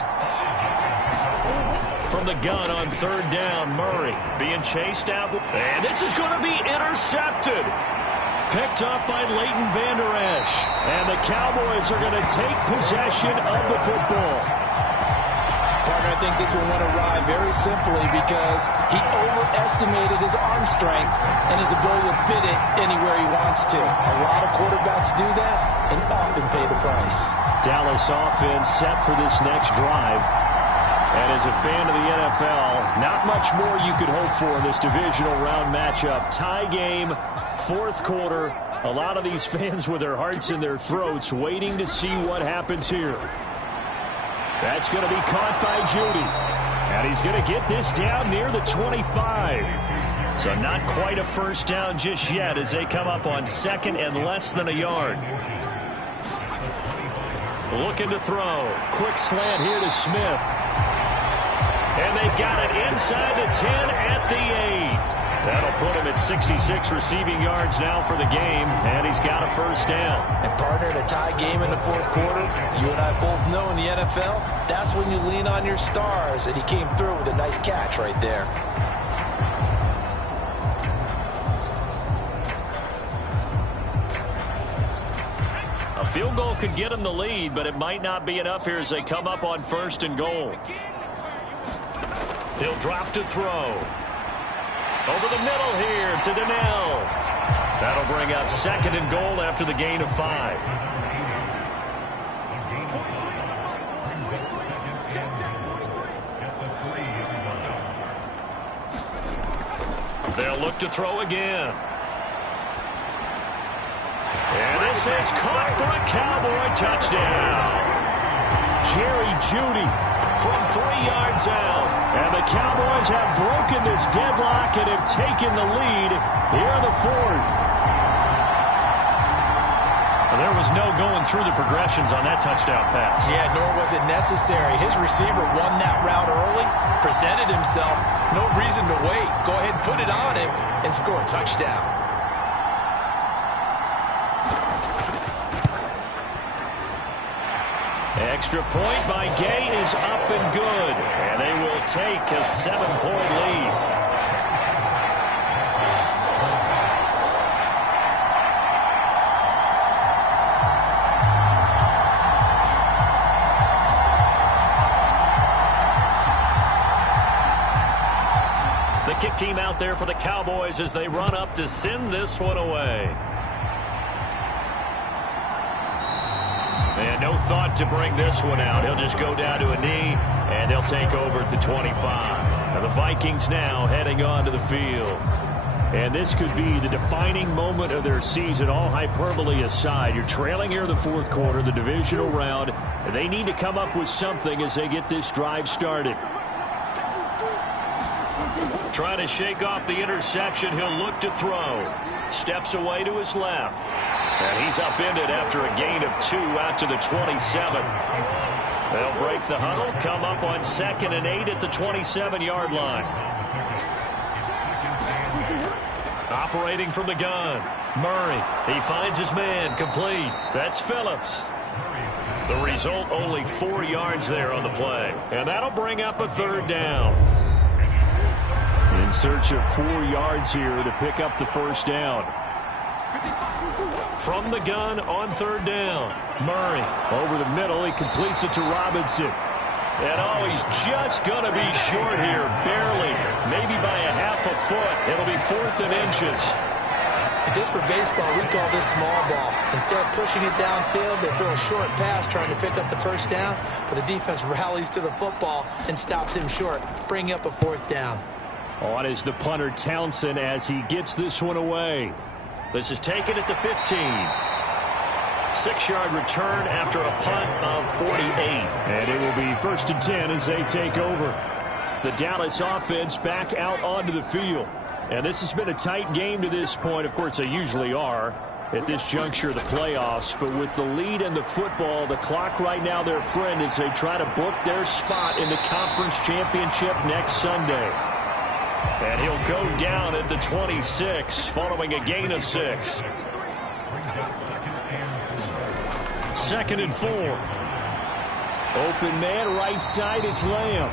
From the gun on 3rd down, Murray being chased out. And this is going to be intercepted. Picked up by Leighton Vander Esch. And the Cowboys are going to take possession of the football. Partner, I think this one went awry very simply because he overestimated his arm strength and his ability to fit it anywhere he wants to. A lot of quarterbacks do that and often pay the price. Dallas offense set for this next drive. And as a fan of the NFL, not much more you could hope for in this divisional round matchup. Tie game, 4th quarter. A lot of these fans with their hearts in their throats waiting to see what happens here. That's going to be caught by Judy. And he's going to get this down near the 25. So not quite a first down just yet as they come up on 2nd and less than a yard. Looking to throw. Quick slant here to Smith. And they've got it inside the 10 at the 8. That'll put him at 66 receiving yards now for the game, and he's got a first down. And partner, in a tie game in the 4th quarter, you and I both know in the NFL, that's when you lean on your stars, and he came through with a nice catch right there. A field goal could get him the lead, but it might not be enough here as they come up on 1st and goal. He'll drop to throw. Over the middle here to Donnell. That'll bring up 2nd and goal after the gain of 5. They'll look to throw again. And this is caught for a Cowboy touchdown. Jerry Jeudy from 3 yards out. And the Cowboys have broken this deadlock and have taken the lead here in the 4th. There was no going through the progressions on that touchdown pass. Yeah, nor was it necessary. His receiver won that route early, presented himself. No reason to wait. Go ahead and put it on him and score a touchdown. Extra point by Gay is up and good. And they will take a 7-point lead. The kick team out there for the Cowboys as they run up to send this one away. And no thought to bring this one out. He'll just go down to a knee, and they'll take over at the 25. Now the Vikings now heading onto the field. And this could be the defining moment of their season, all hyperbole aside. You're trailing here in the 4th quarter, the divisional round, and they need to come up with something as they get this drive started. Trying to shake off the interception. He'll look to throw. Steps away to his left. And he's upended after a gain of 2 out to the 27. They'll break the huddle, come up on 2nd and 8 at the 27-yard line. Operating from the gun. Murray, he finds his man, complete. That's Phillips. The result, only 4 yards there on the play. And that'll bring up a 3rd down. In search of 4 yards here to pick up the first down. From the gun on 3rd down. Murray. Over the middle, he completes it to Robinson. And oh, he's just going to be short here, barely. maybe by a half a foot. It'll be 4th and inches. If this were baseball, we call this small ball. Instead of pushing it downfield, they throw a short pass trying to pick up the first down, but the defense rallies to the football and stops him short, bringing up a 4th down. On is the punter Townsend as he gets this one away. This is taken at the 15. 6-yard return after a punt of 48. And it will be 1st and 10 as they take over. The Dallas offense back out onto the field. And this has been a tight game to this point. Of course, they usually are at this juncture of the playoffs. But with the lead and the football, the clock right now their friend as they try to book their spot in the conference championship next Sunday. And he'll go down at the 26 following a gain of 6. 2nd and 4. Open man right side, it's Lamb.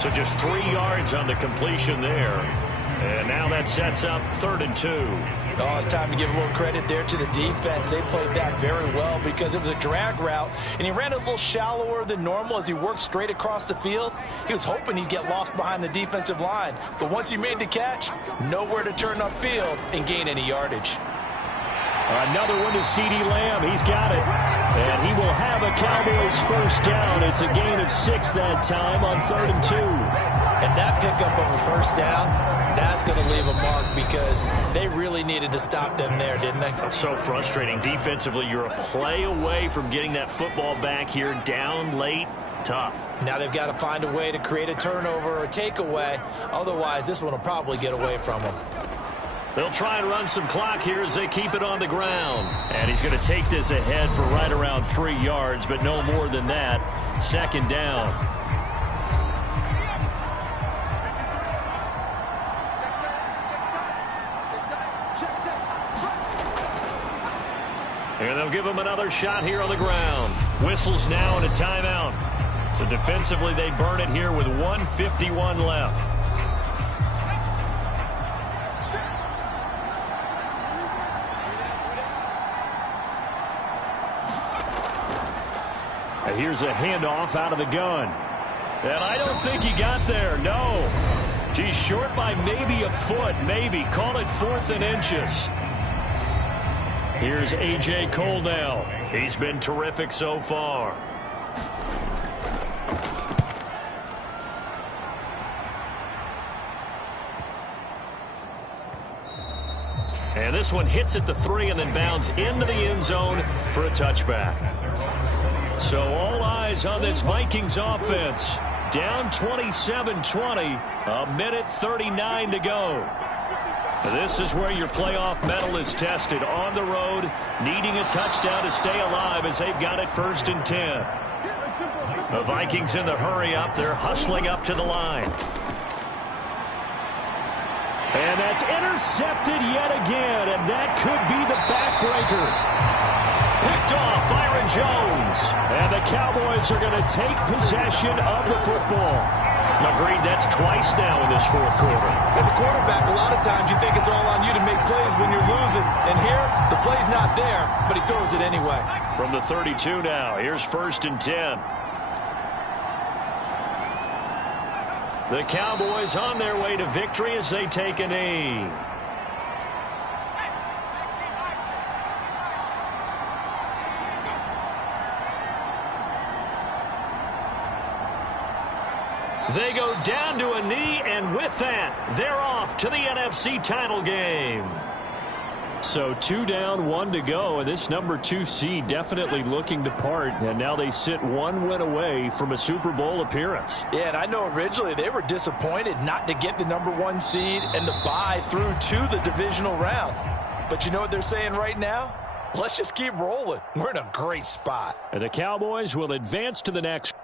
So just 3 yards on the completion there. And now that sets up 3rd and 2. Oh, it's time to give a little credit there to the defense. They played that very well because it was a drag route, and he ran a little shallower than normal as he worked straight across the field. He was hoping he'd get lost behind the defensive line, but once he made the catch, nowhere to turn upfield and gain any yardage. Another one to C.D. Lamb. He's got it. And he will have a Cowboys 1st down. It's a gain of 6 that time on 3rd and 2. And that pickup of a 1st down, that's going to leave a mark because they really needed to stop them there, didn't they? So frustrating. Defensively, you're a play away from getting that football back here down late. Tough. Now they've got to find a way to create a turnover or takeaway. Otherwise, this one will probably get away from them. They'll try and run some clock here as they keep it on the ground. And he's going to take this ahead for right around 3 yards, but no more than that. 2nd down. And they'll give him another shot here on the ground. Whistles now and a timeout. So defensively, they burn it here with 1:51 left. And here's a handoff out of the gun. And I don't think he got there, no. He's short by maybe a foot, maybe. Call it 4th and inches. Here's A.J. Cole now. He's been terrific so far. And this one hits at the 3 and then bounds into the end zone for a touchback. So all eyes on this Vikings offense. Down 27-20, a minute 39 to go. This is where your playoff medal is tested on the road, needing a touchdown to stay alive as they've got it 1st and 10. The Vikings in the hurry up. They're hustling up to the line. And that's intercepted yet again, and that could be the backbreaker. Picked off Byron Jones. And the Cowboys are going to take possession of the football. Agreed, that's twice now in this 4th quarter. As a quarterback, a lot of times you think it's all on you to make plays when you're losing. And here, the play's not there, but he throws it anyway. From the 32 now, here's 1st and 10. The Cowboys on their way to victory as they take a knee. They go down to a knee, and with that, they're off to the NFC title game. So 2 down, 1 to go, and this number 2 seed definitely looking to part, and now they sit 1 win away from a Super Bowl appearance. Yeah, and I know originally they were disappointed not to get the number 1 seed and the bye through to the divisional round. But you know what they're saying right now? Let's just keep rolling. We're in a great spot. And the Cowboys will advance to the next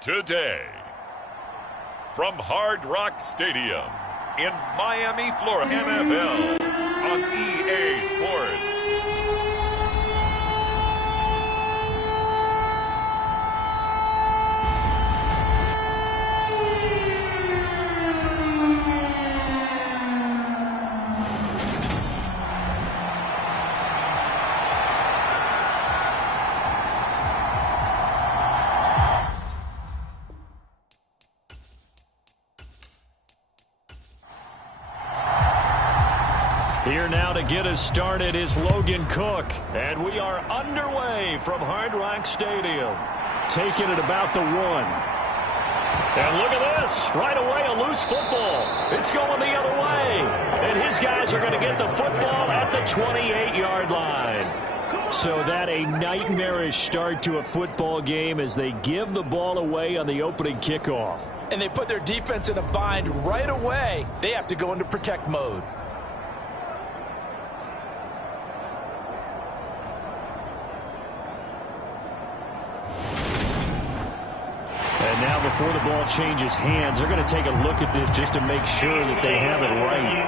today. From Hard Rock Stadium in Miami, Florida, NFL on EA Sports. Here now to get us started is Logan Cook. And we are underway from Hard Rock Stadium. Taking it about the 1. And look at this. Right away, a loose football. It's going the other way. And his guys are going to get the football at the 28-yard line. So that a nightmarish start to a football game as they give the ball away on the opening kickoff. And they put their defense in a bind right away. They have to go into protect mode. And now before the ball changes hands, they're going to take a look at this just to make sure that they have it right.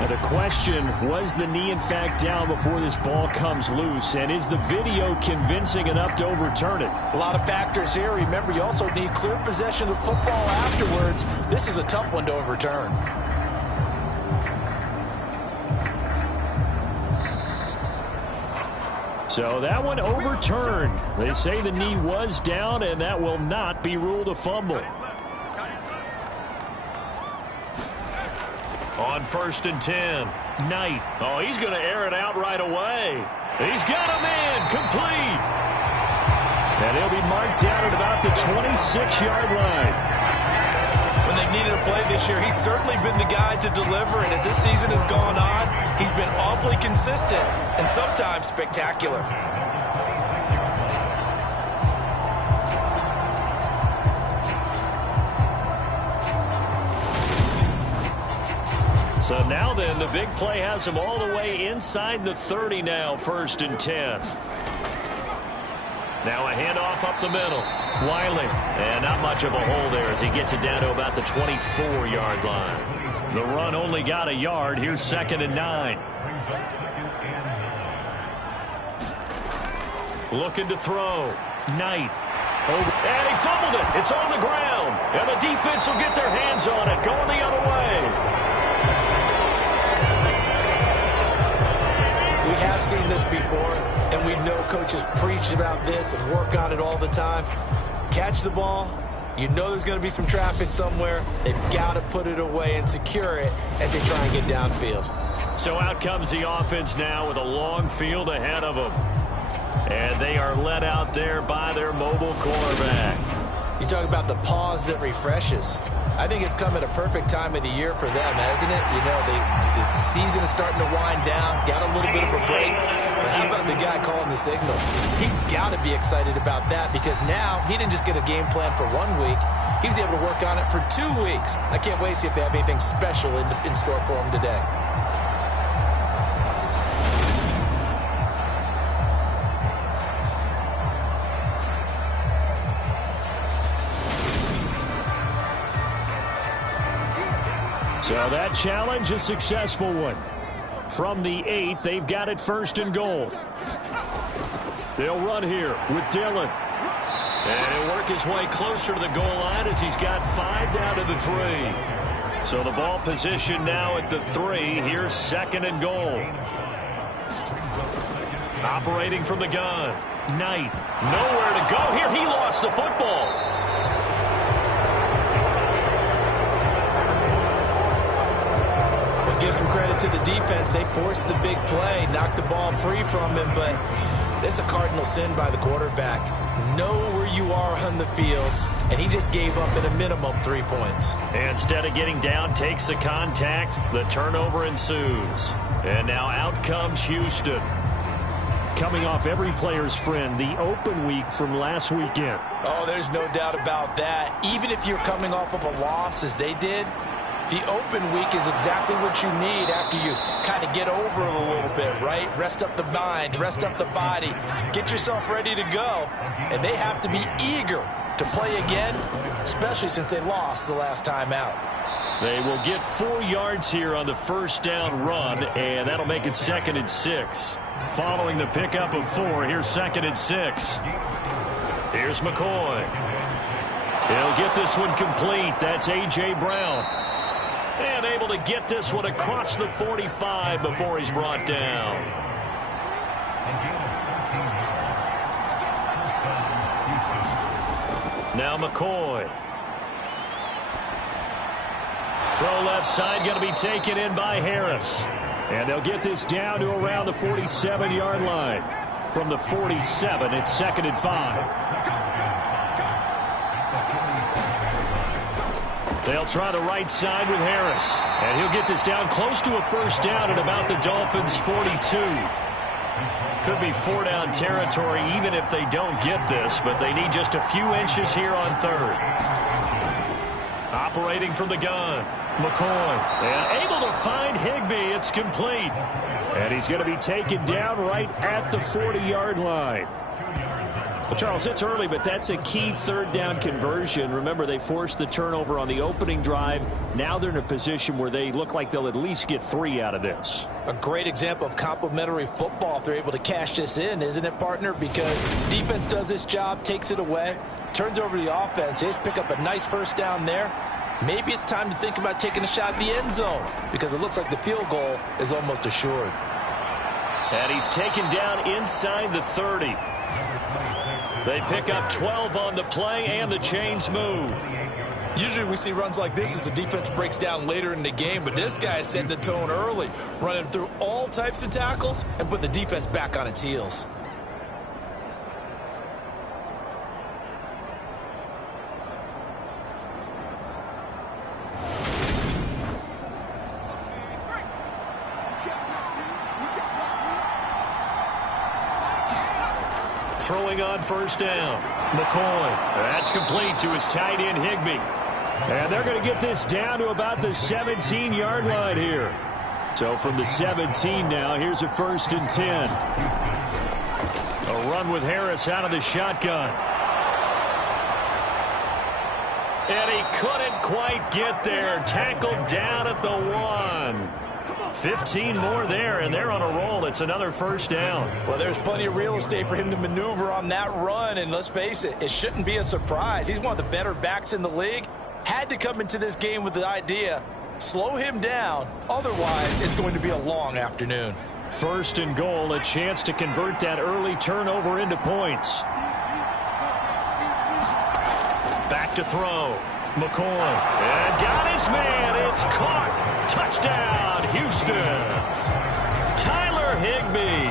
Now the question, was the knee in fact down before this ball comes loose? And is the video convincing enough to overturn it? A lot of factors here. Remember, you also need clear possession of the football afterwards. This is a tough one to overturn. So that one overturned. They say the knee was down, and that will not be ruled a fumble. On 1st and 10, Knight. Oh, he's going to air it out right away. He's got him in, complete. And he'll be marked down at about the 26-yard line. When they needed a play this year, he's certainly been the guy to deliver, and as this season has gone on, he's been awfully consistent and sometimes spectacular. So now then, the big play has him all the way inside the 30 now, 1st and 10. Now a handoff up the middle. Wiley. And not much of a hole there as he gets it down to about the 24-yard line. The run only got a yard. Here's 2nd and 9. Looking to throw. Knight. And he fumbled it. It's on the ground. And the defense will get their hands on it. Going the other way. We have seen this before, and we know coaches preach about this and work on it all the time. Catch the ball. You know there's going to be some traffic somewhere. They've got to put it away and secure it as they try and get downfield. So out comes the offense now with a long field ahead of them. And they are led out there by their mobile quarterback. You talk about the pause that refreshes. I think it's come at a perfect time of the year for them, hasn't it? You know, the season is starting to wind down, got a little bit of a break. But how about the guy calling the signals? He's got to be excited about that because now he didn't just get a game plan for 1 week. He was able to work on it for 2 weeks. I can't wait to see if they have anything special in store for him today. So that challenge, a successful one. From the 8, they've got it 1st and goal. They'll run here with Dillon. And he'll work his way closer to the goal line as he's got 5 down to the 3. So the ball position now at the 3. Here's 2nd and goal. Operating from the gun. Knight. Nowhere to go here. He lost the football. Give some credit to the defense. They forced the big play, knocked the ball free from him, but it's a cardinal sin by the quarterback. Know where you are on the field, and he just gave up at a minimum 3 points. Instead of getting down, takes the contact. The turnover ensues. And now out comes Houston. Coming off every player's friend, the open week from last weekend. Oh, there's no doubt about that. Even if you're coming off of a loss as they did, The open week is exactly what you need after you kind of get over it a little bit, right? Rest up the mind, rest up the body, get yourself ready to go. And they have to be eager to play again, especially since they lost the last time out. They will get 4 yards here on the first down run, and that'll make it 2nd and 6. Following the pickup of 4, here's 2nd and 6. Here's McCoy. He'll get this one complete. That's A.J. Brown. And able to get this one across the 45 before he's brought down. Now McCoy. Throw left side, going to be taken in by Harris. And they'll get this down to around the 47-yard line. From the 47, it's 2nd and 5. They'll try the right side with Harris. And he'll get this down close to a first down at about the Dolphins' 42. Could be 4-down territory even if they don't get this, but they need just a few inches here on 3rd. Operating from the gun, McCoy. And able to find Higbee. It's complete. And he's going to be taken down right at the 40-yard line. Well, Charles, it's early, but that's a key 3rd down conversion. Remember, they forced the turnover on the opening drive. Now they're in a position where they look like they'll at least get 3 out of this. A great example of complementary football if they're able to cash this in, isn't it, partner? Because defense does this job, takes it away, turns over the offense. They just pick up a nice first down there. Maybe it's time to think about taking a shot at the end zone because it looks like the field goal is almost assured. And he's taken down inside the 30. They pick up 12 on the play, and the chains move. Usually we see runs like this as the defense breaks down later in the game, but this guy is setting the tone early, running through all types of tackles and putting the defense back on its heels. Throwing on first down. McCoy. That's complete to his tight end, Higbee. And they're going to get this down to about the 17-yard line here. So from the 17 now, here's a 1st and 10. A run with Harris out of the shotgun. And he couldn't quite get there. Tackled down at the 1. 15 more there, and they're on a roll. It's another first down. Well, there's plenty of real estate for him to maneuver on that run, and let's face it, it shouldn't be a surprise. He's one of the better backs in the league. Had to come into this game with the idea, slow him down, otherwise it's going to be a long afternoon. 1st and goal, a chance to convert that early turnover into points. Back to throw. McCoy. And got his man. It's caught. Touchdown, Houston. Tyler Higbee.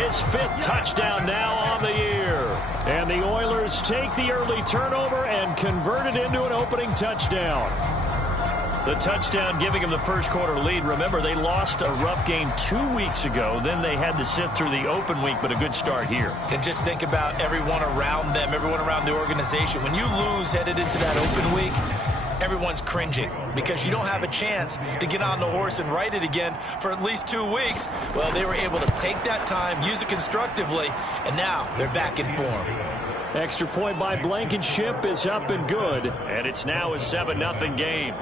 His 5th touchdown now on the year. And the Oilers take the early turnover and convert it into an opening touchdown. The touchdown giving them the first quarter lead. Remember, they lost a rough game 2 weeks ago. Then they had to sit through the open week, but a good start here. And just think about everyone around them, everyone around the organization. When you lose headed into that open week, everyone's cringing because you don't have a chance to get on the horse and ride it again for at least 2 weeks. Well, they were able to take that time, use it constructively, and now they're back in form. Extra point by Blankenship is up and good. And it's now a 7-0 game.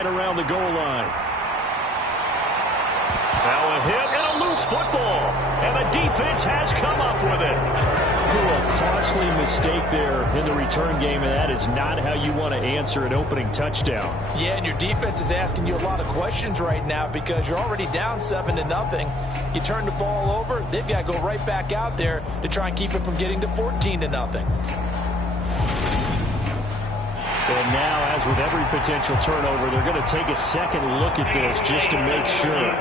Around the goal line. Now a hit and a loose football. And the defense has come up with it. A costly mistake there in the return game, and that is not how you want to answer an opening touchdown. Yeah, and your defense is asking you a lot of questions right now because you're already down 7-0. You turn the ball over, they've got to go right back out there to try and keep it from getting to 14-0. And now, as with every potential turnover, they're going to take a second look at this just to make sure.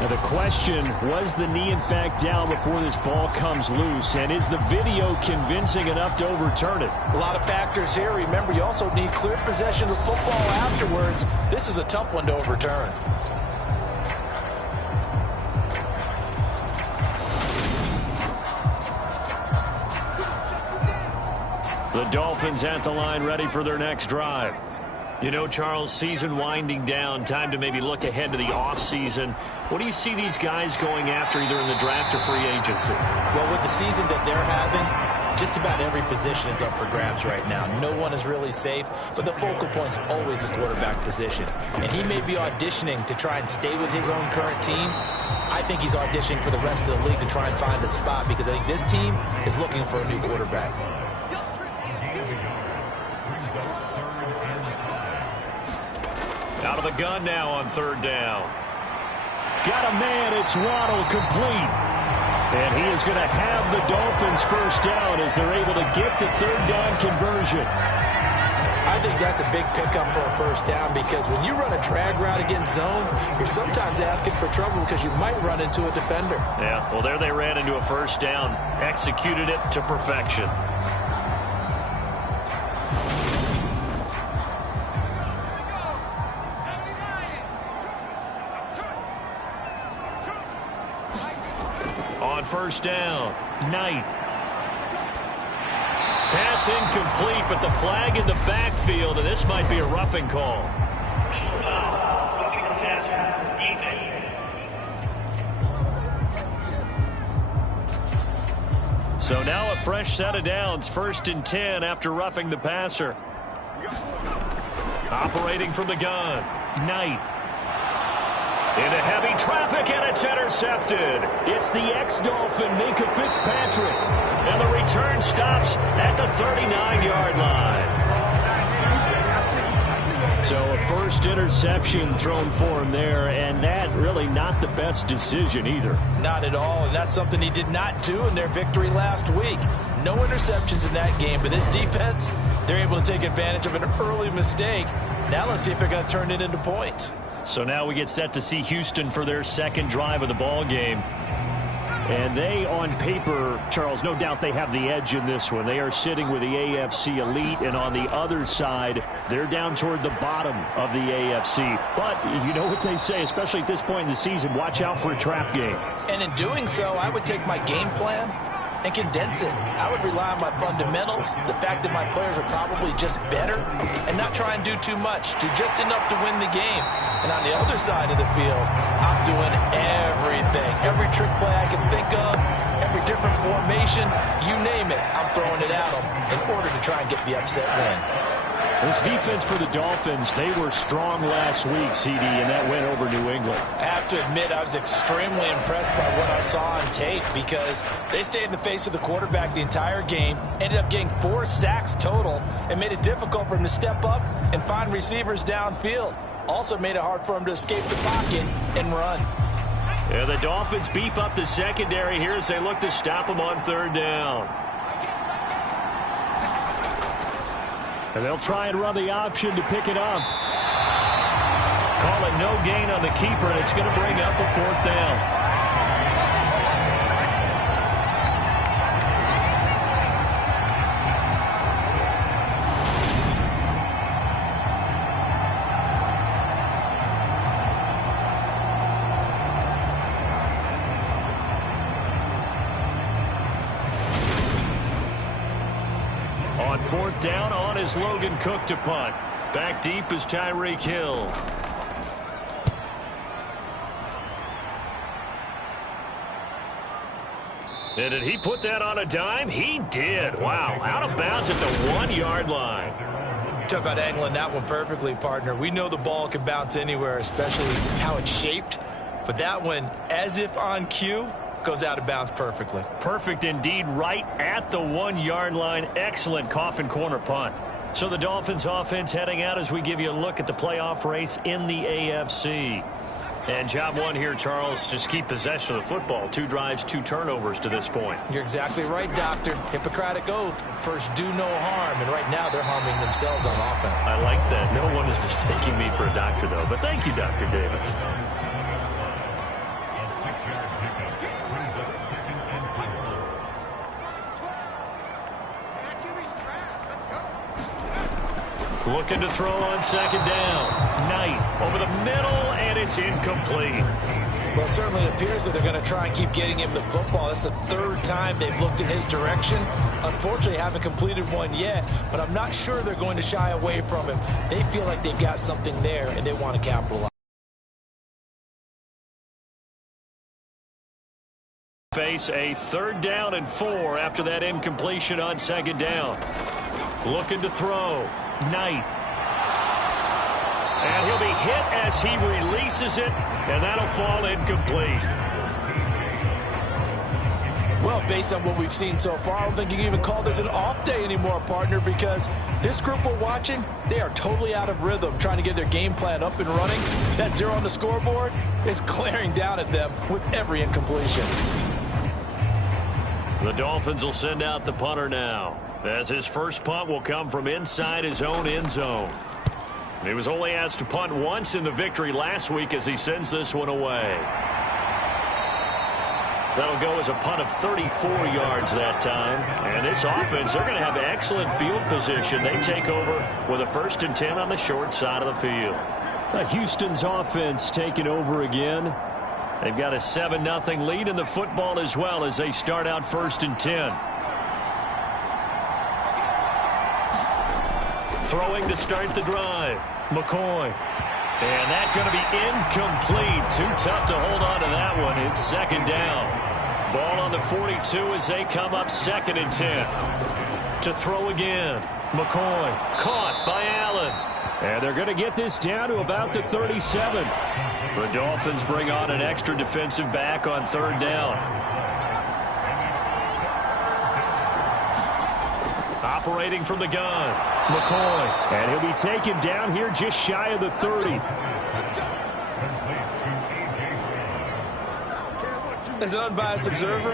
Now the question, was the knee in fact down before this ball comes loose? And is the video convincing enough to overturn it? A lot of factors here. Remember, you also need clear possession of football afterwards. This is a tough one to overturn. The Dolphins at the line ready for their next drive. You know, Charles, season winding down, time to maybe look ahead to the offseason. What do you see these guys going after either in the draft or free agency? Well, with the season that they're having, just about every position is up for grabs right now. No one is really safe, but the focal point's always the quarterback position. And he may be auditioning to try and stay with his own current team. I think he's auditioning for the rest of the league to try and find a spot because I think this team is looking for a new quarterback. Out of the gun now on third down. Got a man, it's Waddle, complete. And he is going to have the Dolphins first down as they're able to get the third down conversion. I think that's a big pickup for a first down because when you run a drag route against zone, you're sometimes asking for trouble because you might run into a defender. Yeah, well, there they ran into a first down, executed it to perfection. On first down, Knight. Pass incomplete, but the flag in the backfield, and this might be a roughing call. So now a fresh set of downs, 1st and 10 after roughing the passer. Operating from the gun, Knight. Into heavy traffic, and it's intercepted. It's the ex-Dolphin, Minkah Fitzpatrick. And the return stops at the 39-yard line. So a first interception thrown for him there, and that really not the best decision either. Not at all, and that's something he did not do in their victory last week. No interceptions in that game, but this defense, they're able to take advantage of an early mistake. Now let's see if they're going to turn it into points. So now we get set to see Houston for their second drive of the ball game. And they, on paper, Charles, no doubt they have the edge in this one. They are sitting with the AFC elite, and on the other side, they're down toward the bottom of the AFC. But you know what they say, especially at this point in the season, watch out for a trap game. And in doing so, I would take my game plan and condense it. I would rely on my fundamentals, the fact that my players are probably just better, and not try and do too much, do just enough to win the game. And on the other side of the field, I'm doing everything. Every trick play I can think of, every different formation, you name it, I'm throwing it at them in order to try and get the upset win. This defense for the Dolphins, they were strong last week, CD, and that went over New England. I have to admit, I was extremely impressed by what I saw on tape because they stayed in the face of the quarterback the entire game, ended up getting 4 sacks total, and made it difficult for him to step up and find receivers downfield. Also made it hard for him to escape the pocket and run. Yeah, the Dolphins beef up the secondary here as they look to stop him on third down. And they'll try and run the option to pick it up. Call it no gain on the keeper, and it's going to bring up a 4th down. On 4th down, on is Logan Cook to punt. Back deep is Tyreek Hill. And did he put that on a dime? He did. Wow, out of bounds at the 1-yard line. Talk about angling that one perfectly, partner. We know the ball can bounce anywhere, especially how it's shaped. But that one, as if on cue, goes out of bounds perfectly. Perfect indeed, right at the 1-yard line. Excellent coffin corner punt. So the Dolphins offense heading out as we give you a look at the playoff race in the AFC. And job one here, Charles, just keep possession of the football. 2 drives, 2 turnovers to this point. You're exactly right, Doctor. Hippocratic oath. First, do no harm. And right now, they're harming themselves on offense. I like that. No one is mistaking me for a doctor, though. But thank you, Dr. Davis. Looking to throw on 2nd down. Knight over the middle, and it's incomplete. Well, it certainly appears that they're going to try and keep getting him the football. That's the 3rd time they've looked in his direction. unfortunately haven't completed one yet, but I'm not sure they're going to shy away from him. They feel like they've got something there, and they want to capitalize. Face a 3rd down and 4 after that incompletion on 2nd down. Looking to throw. Knight. And he'll be hit as he releases it, and that'll fall incomplete. Well, based on what we've seen so far, I don't think you can even call this an off day anymore, partner, because this group we're watching, they are totally out of rhythm, trying to get their game plan up and running. That 0 on the scoreboard is glaring down at them with every incompletion. The Dolphins will send out the punter now, as his first punt will come from inside his own end zone. He was only asked to punt once in the victory last week as he sends this one away. That'll go as a punt of 34 yards that time. And this offense, they're going to have excellent field position. They take over with a 1st and 10 on the short side of the field. Houston's offense taking over again. They've got a 7-0 lead in the football as well as they start out 1st and 10. Throwing to start the drive. McCoy. And that's going to be incomplete. Too tough to hold on to that one. It's 2nd down. Ball on the 42 as they come up 2nd and 10. To throw again. McCoy. Caught by Allen. And they're going to get this down to about the 37. The Dolphins bring on an extra defensive back on 3rd down. Operating from the gun. McCoy. And he'll be taken down here just shy of the 30. As an unbiased observer,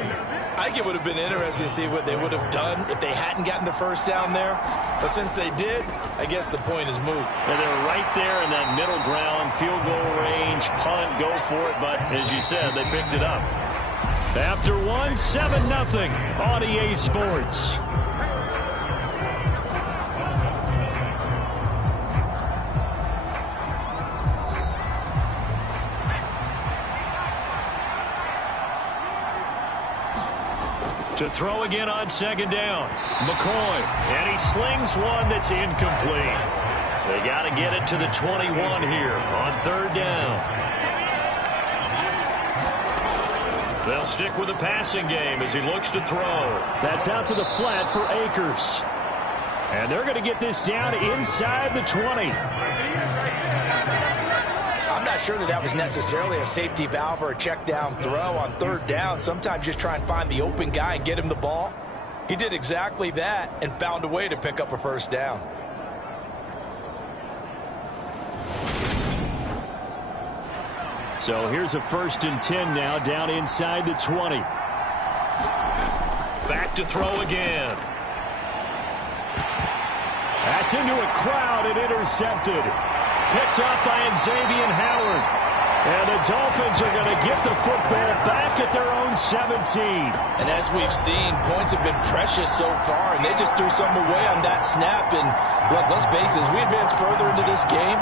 I think it would have been interesting to see what they would have done if they hadn't gotten the 1st down there. But since they did, I guess the point is moot. And they're right there in that middle ground, field goal range, punt, go for it. But as you said, they picked it up. After 7-0 on EA Sports. To throw again on 2nd down. McCoy. And he slings one that's incomplete. They got to get it to the 21 here on 3rd down. They'll stick with the passing game as he looks to throw. That's out to the flat for Akers. And they're going to get this down inside the 20. I'm not sure that was necessarily a safety valve or a check down throw on 3rd down. Sometimes just try and find the open guy and get him the ball. He did exactly that and found a way to pick up a 1st down. So here's a 1st and 10 now down inside the 20. Back to throw again. That's into a crowd and intercepted. Picked off by Xavier Howard. And the Dolphins are going to get the football back at their own 17. And as we've seen, points have been precious so far, and they just threw some away on that snap. And look, let's face it, as we advance further into this game,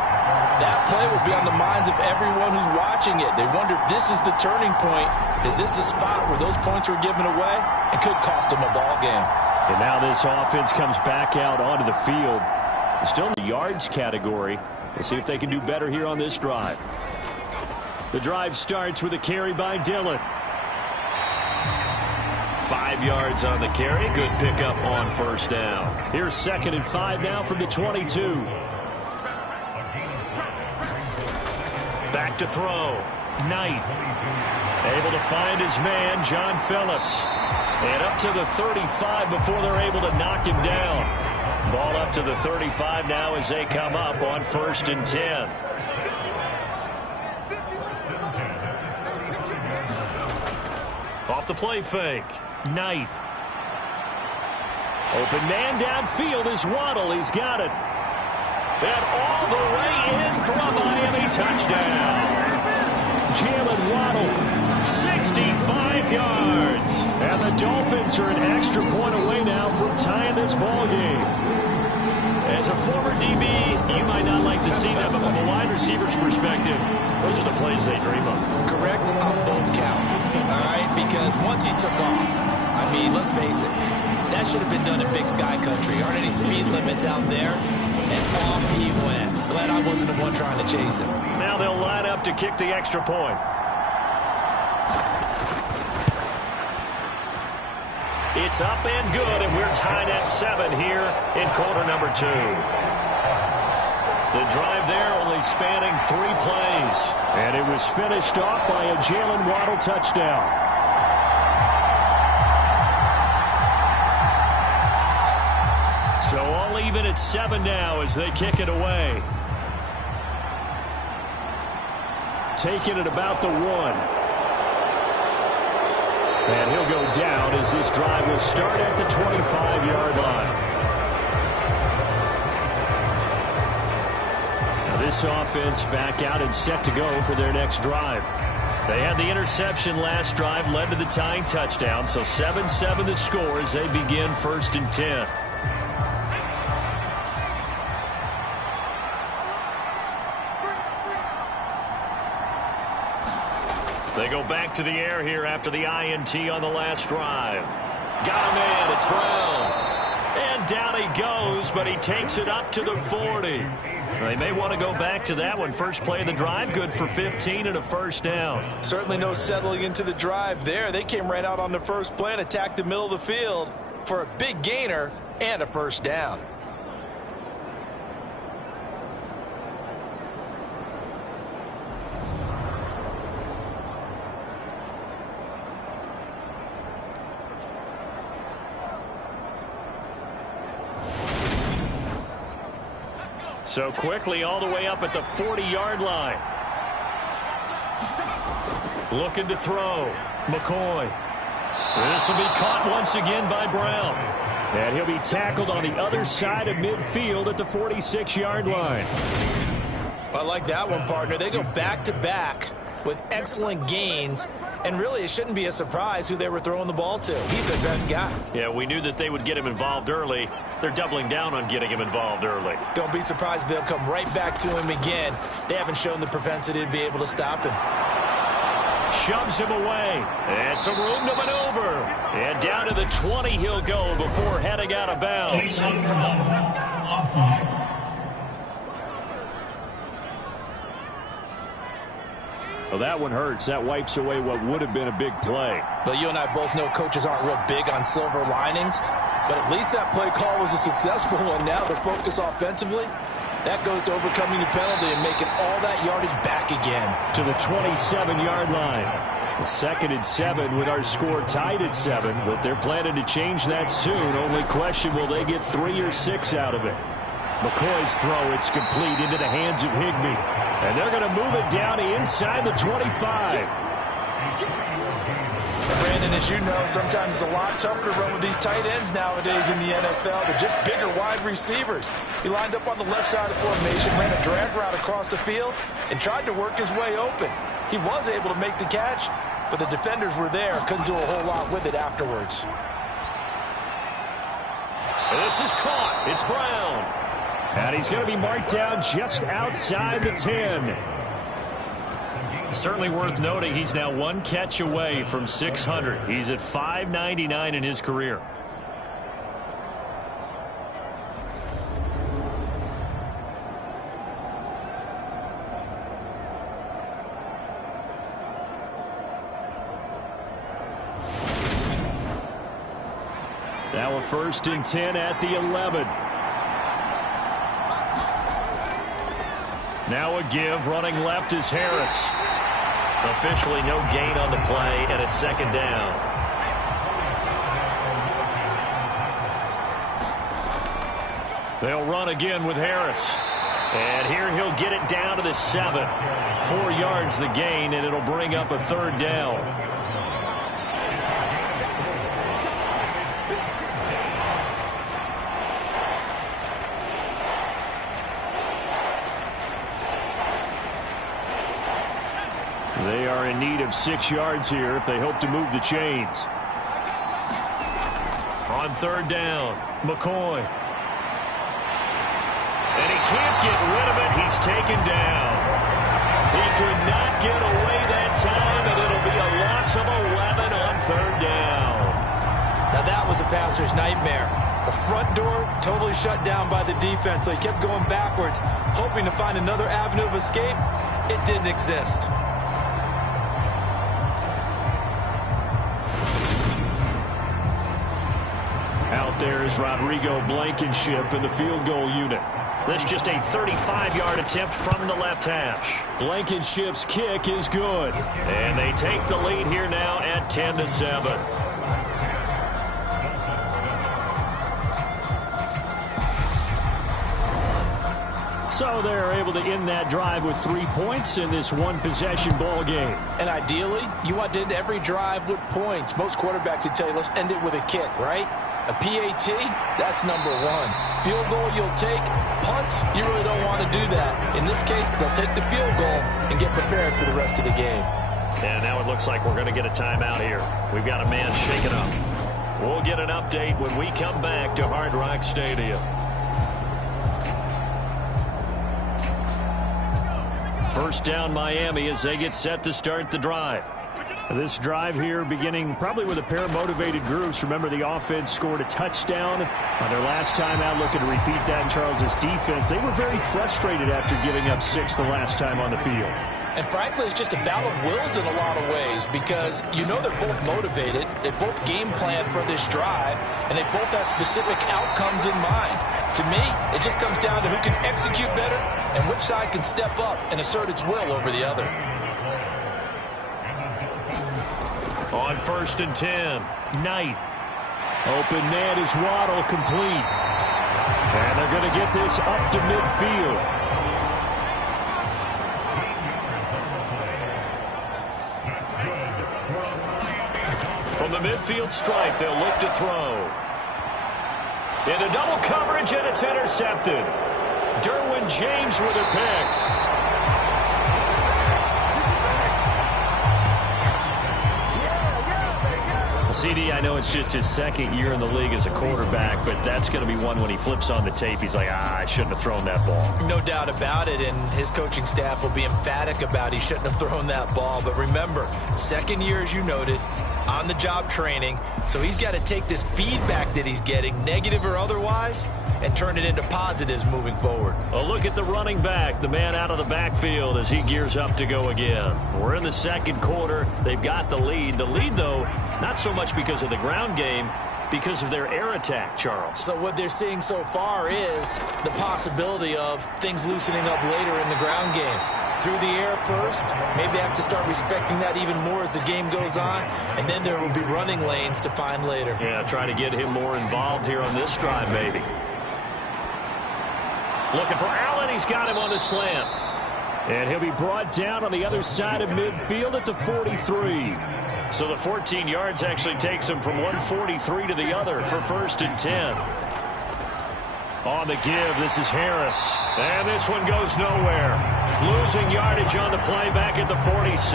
that play will be on the minds of everyone who's watching it. They wonder if this is the turning point. Is this the spot where those points were given away and could cost them a ball game? And now this offense comes back out onto the field. They're still in the yards category. We'll see if they can do better here on this drive. The drive starts with a carry by Dillon. 5 yards on the carry. Good pickup on 1st down. Here's 2nd and 5 now from the 22. Back to throw. Knight. Able to find his man, John Phillips. And up to the 35 before they're able to knock him down. Ball up to the 35 now as they come up on 1st and 10. Off the play fake. Knight. Open man downfield is Waddle. He's got it. And all the way in for a Miami touchdown. Jalen Waddle, 65 yards. And the Dolphins are an extra point away now from tying this ball game. As a former DB, you might not like to see that, but from a wide receiver's perspective, those are the plays they dream of. Correct on both counts, all right? Because once he took off, I mean, let's face it, That should have been done in Big Sky Country. Aren't any speed limits out there? And off he went. Glad I wasn't the one trying to chase him. Now they'll line up to kick the extra point. It's up and good, and we're tied at 7 here in quarter number 2. The drive there only spanning 3 plays. And it was finished off by a Jalen Waddle touchdown. So all even at 7 now as they kick it away. Taking it about the 1. And he'll go down as this drive will start at the 25-yard line. Now this offense back out and set to go for their next drive. They had the interception last drive, led to the tying touchdown, so 7-7 the score as they begin 1st and 10. They go back to the air here after the INT on the last drive. Got him in. It's Brown. And down he goes, but he takes it up to the 40. They may want to go back to that one. First play of the drive, good for 15 and a first down. Certainly no settling into the drive there. They came right out on the first play and attacked the middle of the field for a big gainer and a first down. So quickly all the way up at the 40-yard line. Looking to throw. McCoy. This will be caught once again by Brown. And he'll be tackled on the other side of midfield at the 46-yard line. I like that one, partner. They go back-to-back with excellent gains. And really, it shouldn't be a surprise who they were throwing the ball to. He's their best guy. Yeah, we knew that they would get him involved early. They're doubling down on getting him involved early. Don't be surprised if they'll come right back to him again. They haven't shown the propensity to be able to stop him. Shoves him away. And some room to maneuver. And down to the 20 he'll go before heading out of bounds. Well, that one hurts. That wipes away what would have been a big play. But you and I both know coaches aren't real big on silver linings. But at least that play call was a successful one. Now the focus offensively, that goes to overcoming the penalty and making all that yardage back again. To the 27-yard line. The 2nd and 7 with our score tied at 7. But they're planning to change that soon. Only question, will they get 3 or 6 out of it? McCoy's throw, it's complete into the hands of Higbee. And they're going to move it down inside the 25. Brandon, as you know, sometimes it's a lot tougher to run with these tight ends nowadays in the NFL. They're just bigger wide receivers. He lined up on the left side of formation, ran a drag route across the field, and tried to work his way open. He was able to make the catch, but the defenders were there. Couldn't do a whole lot with it afterwards. This is caught. It's Brown. And he's going to be marked down just outside the 10. Certainly worth noting he's now 1 catch away from 600. He's at 599 in his career. Now a 1st and 10 at the 11. Now a give, running left is Harris. Officially no gain on the play, and it's 2nd down. They'll run again with Harris. And here he'll get it down to the 7. 4 yards the gain, and it'll bring up a 3rd down. They are in need of 6 yards here if they hope to move the chains. On 3rd down, McCoy. And he can't get rid of it. He's taken down. He could not get away that time, and it'll be a loss of 11 on 3rd down. Now that was was a passer's nightmare. The front door totally shut down by the defense, so he kept going backwards, hoping to find another avenue of escape. It didn't exist. Out there is Rodrigo Blankenship in the field goal unit. That's just a 35-yard attempt from the left hash. Blankenship's kick is good. And they take the lead here now at 10-7. So they're able to end that drive with 3 points in this one-possession ball game. And ideally, you want to end every drive with points. Most quarterbacks would tell you, let's end it with a kick, right? A PAT, that's number one. Field goal you'll take. Punts, you really don't want to do that. In this case, they'll take the field goal and get prepared for the rest of the game. And now it looks like we're going to get a timeout here. We've got a man shaken up. We'll get an update when we come back to Hard Rock Stadium. First down Miami as they get set to start the drive. This drive here beginning probably with a pair of motivated groups. Remember, the offense scored a touchdown on their last time out, looking to repeat that in Charles's defense. They were very frustrated after giving up 6 the last time on the field. And frankly, it's just a battle of wills in a lot of ways because you know they're both motivated. They both game plan for this drive, and they both have specific outcomes in mind. To me, it just comes down to who can execute better and which side can step up and assert its will over the other. On 1st and 10, Knight. Open man is Waddle, complete. And they're going to get this up to midfield. From the midfield stripe, they'll look to throw. Into double coverage, and it's intercepted. Derwin James with a pick. CD, I know it's just his second year in the league as a quarterback, but that's going to be one when he flips on the tape. He's like, I shouldn't have thrown that ball. No doubt about it, and his coaching staff will be emphatic about he shouldn't have thrown that ball. But remember, second year, as you noted, on-the-job training, so he's got to take this feedback that he's getting, negative or otherwise, and turn it into positives moving forward. A look at the running back, the man out of the backfield as he gears up to go again. We're in the second quarter. They've got the lead. The lead, though, not so much because of the ground game, because of their air attack, Charles. So what they're seeing so far is the possibility of things loosening up later in the ground game. Through the air first, maybe they have to start respecting that even more as the game goes on, and then there will be running lanes to find later. Yeah, try to get him more involved here on this drive, maybe. Looking for Allen. He's got him on the slant. And he'll be brought down on the other side of midfield at the 43. So the 14 yards actually takes him from 143 to the other for 1st and 10. On the give, this is Harris. And this one goes nowhere. Losing yardage on the play back at the 46.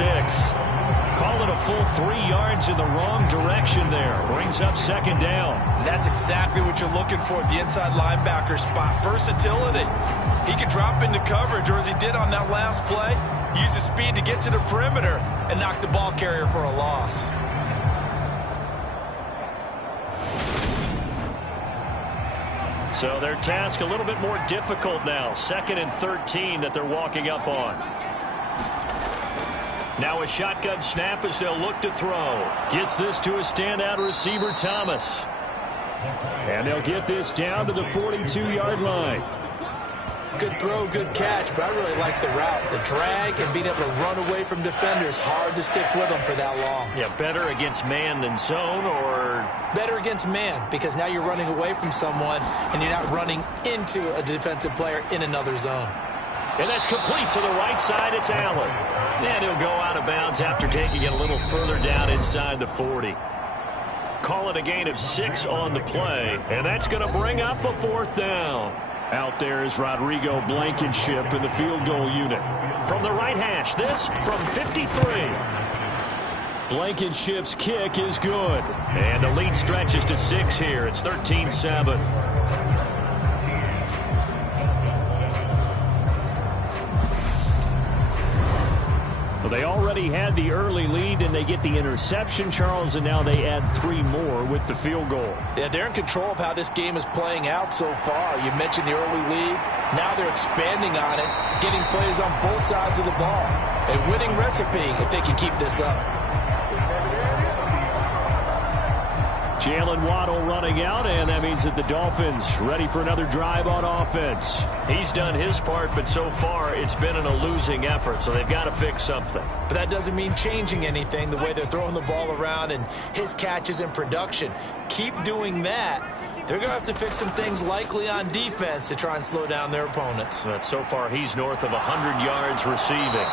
Call it a full 3 yards in the wrong direction there. Brings up 2nd down. And that's exactly what you're looking for at the inside linebacker spot. Versatility. He can drop into coverage, or as he did on that last play, use his speed to get to the perimeter and knock the ball carrier for a loss. So their task a little bit more difficult now. 2nd and 13 that they're walking up on. Now a shotgun snap as they'll look to throw. Gets this to a standout receiver, Thomas. And they'll get this down to the 42-yard line. Good throw, good catch, but I really like the route. The drag and being able to run away from defenders. Hard to stick with them for that long. Yeah, better against man than zone, or? Better against man, because now you're running away from someone and you're not running into a defensive player in another zone. And that's complete to the right side. It's Allen. And he'll go out of bounds after taking it a little further down inside the 40. Call it a gain of 6 on the play, and that's going to bring up a 4th down. Out there is Rodrigo Blankenship in the field goal unit. From the right hash, this from 53. Blankenship's kick is good. And the lead stretches to 6 here. It's 13-7. they already had the early lead, and they get the interception, Charles, and now they add 3 more with the field goal. Yeah, they're in control of how this game is playing out so far. You mentioned the early lead. Now they're expanding on it, getting plays on both sides of the ball. A winning recipe if they can keep this up. Jalen Waddle running out, and that means that the Dolphins ready for another drive on offense. He's done his part, but so far it's been in a losing effort, so they've got to fix something. But that doesn't mean changing anything, the way they're throwing the ball around and his catches and production. Keep doing that. They're going to have to fix some things likely on defense to try and slow down their opponents. But so far he's north of 100 yards receiving.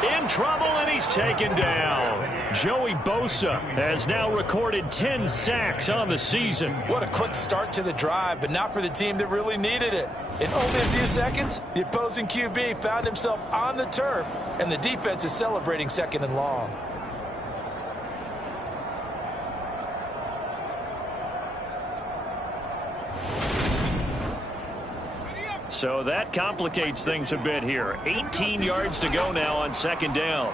In trouble, and he's taken down. Joey Bosa has now recorded 10 sacks on the season. What a quick start to the drive, but not for the team that really needed it. In only a few seconds, the opposing QB found himself on the turf, and the defense is celebrating 2nd and long. So that complicates things a bit here. 18 yards to go now on 2nd down.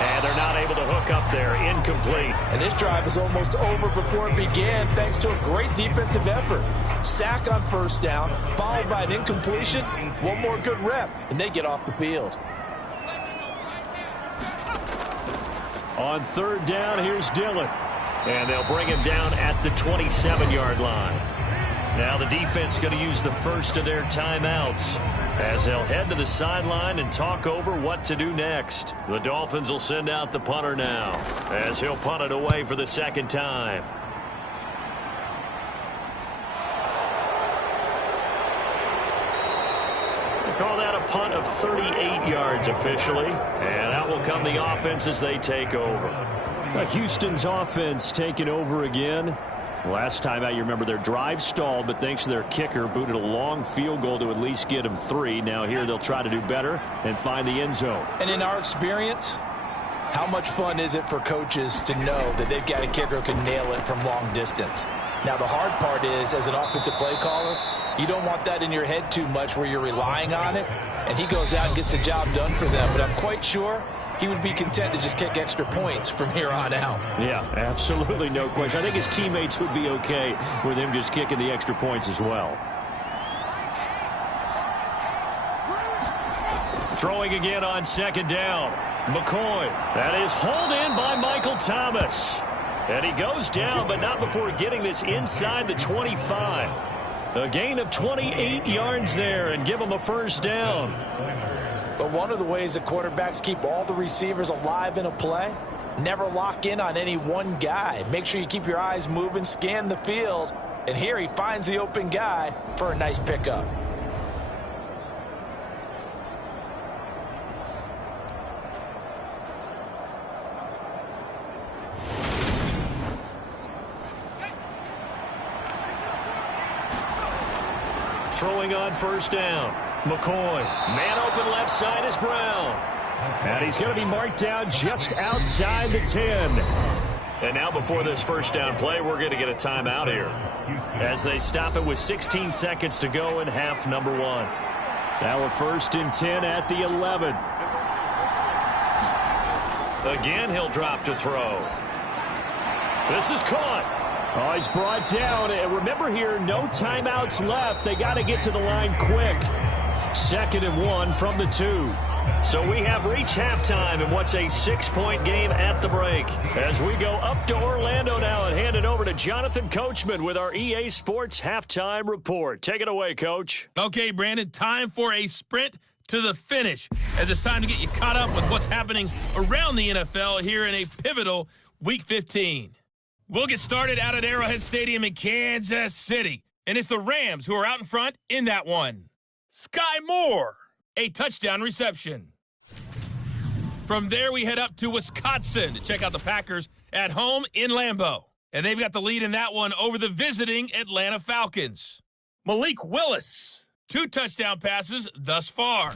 And they're not able to hook up there. Incomplete. And this drive is almost over before it began thanks to a great defensive effort. Sack on 1st down, followed by an incompletion. One more good rep, and they get off the field. On 3rd down, here's Dillon. And they'll bring him down at the 27-yard line. Now the defense going to use the first of their timeouts as they'll head to the sideline and talk over what to do next. The Dolphins will send out the punter now as he'll punt it away for the 2nd time. They call that a punt of 38 yards officially, and out will come the offense as they take over. Houston's offense taking over again. Last time out, you remember their drive stalled, but thanks to their kicker, booted a long field goal to at least get them 3. Now here they'll try to do better and find the end zone. And in our experience, how much fun is it for coaches to know that they've got a kicker who can nail it from long distance? Now the hard part is, as an offensive play caller, you don't want that in your head too much where you're relying on it, and he goes out and gets the job done for them. But I'm quite sure he would be content to just kick extra points from here on out. Yeah, absolutely no question. I think his teammates would be okay with him just kicking the extra points as well. Throwing again on 2nd down. McCoy. That is hauled in by Michael Thomas. And he goes down, but not before getting this inside the 25. A gain of 28 yards there and give him a 1st down. But one of the ways that quarterbacks keep all the receivers alive in a play, never lock in on any one guy. Make sure you keep your eyes moving, scan the field, and here he finds the open guy for a nice pickup. Throwing on 1st down. McCoy. Man open left side is Brown. And he's going to be marked down just outside the 10. And now before this 1st down play, we're going to get a timeout here as they stop it with 16 seconds to go in half number 1. Now a 1st and 10 at the 11. Again, he'll drop to throw. This is caught. Oh, he's brought down. And remember here, no timeouts left. They got to get to the line quick. 2nd and 1 from the 2. So we have reached halftime in what's a 6-point game at the break. As we go up to Orlando now and hand it over to Jonathan Coachman with our EA Sports Halftime Report. Take it away, Coach. Okay, Brandon, time for a sprint to the finish, as it's time to get you caught up with what's happening around the NFL here in a pivotal Week 15. We'll get started out at Arrowhead Stadium in Kansas City, and it's the Rams who are out in front in that one. Sky Moore, a touchdown reception. From there, we head up to Wisconsin to check out the Packers at home in Lambeau, and they've got the lead in that one over the visiting Atlanta Falcons. Malik Willis, 2 touchdown passes thus far.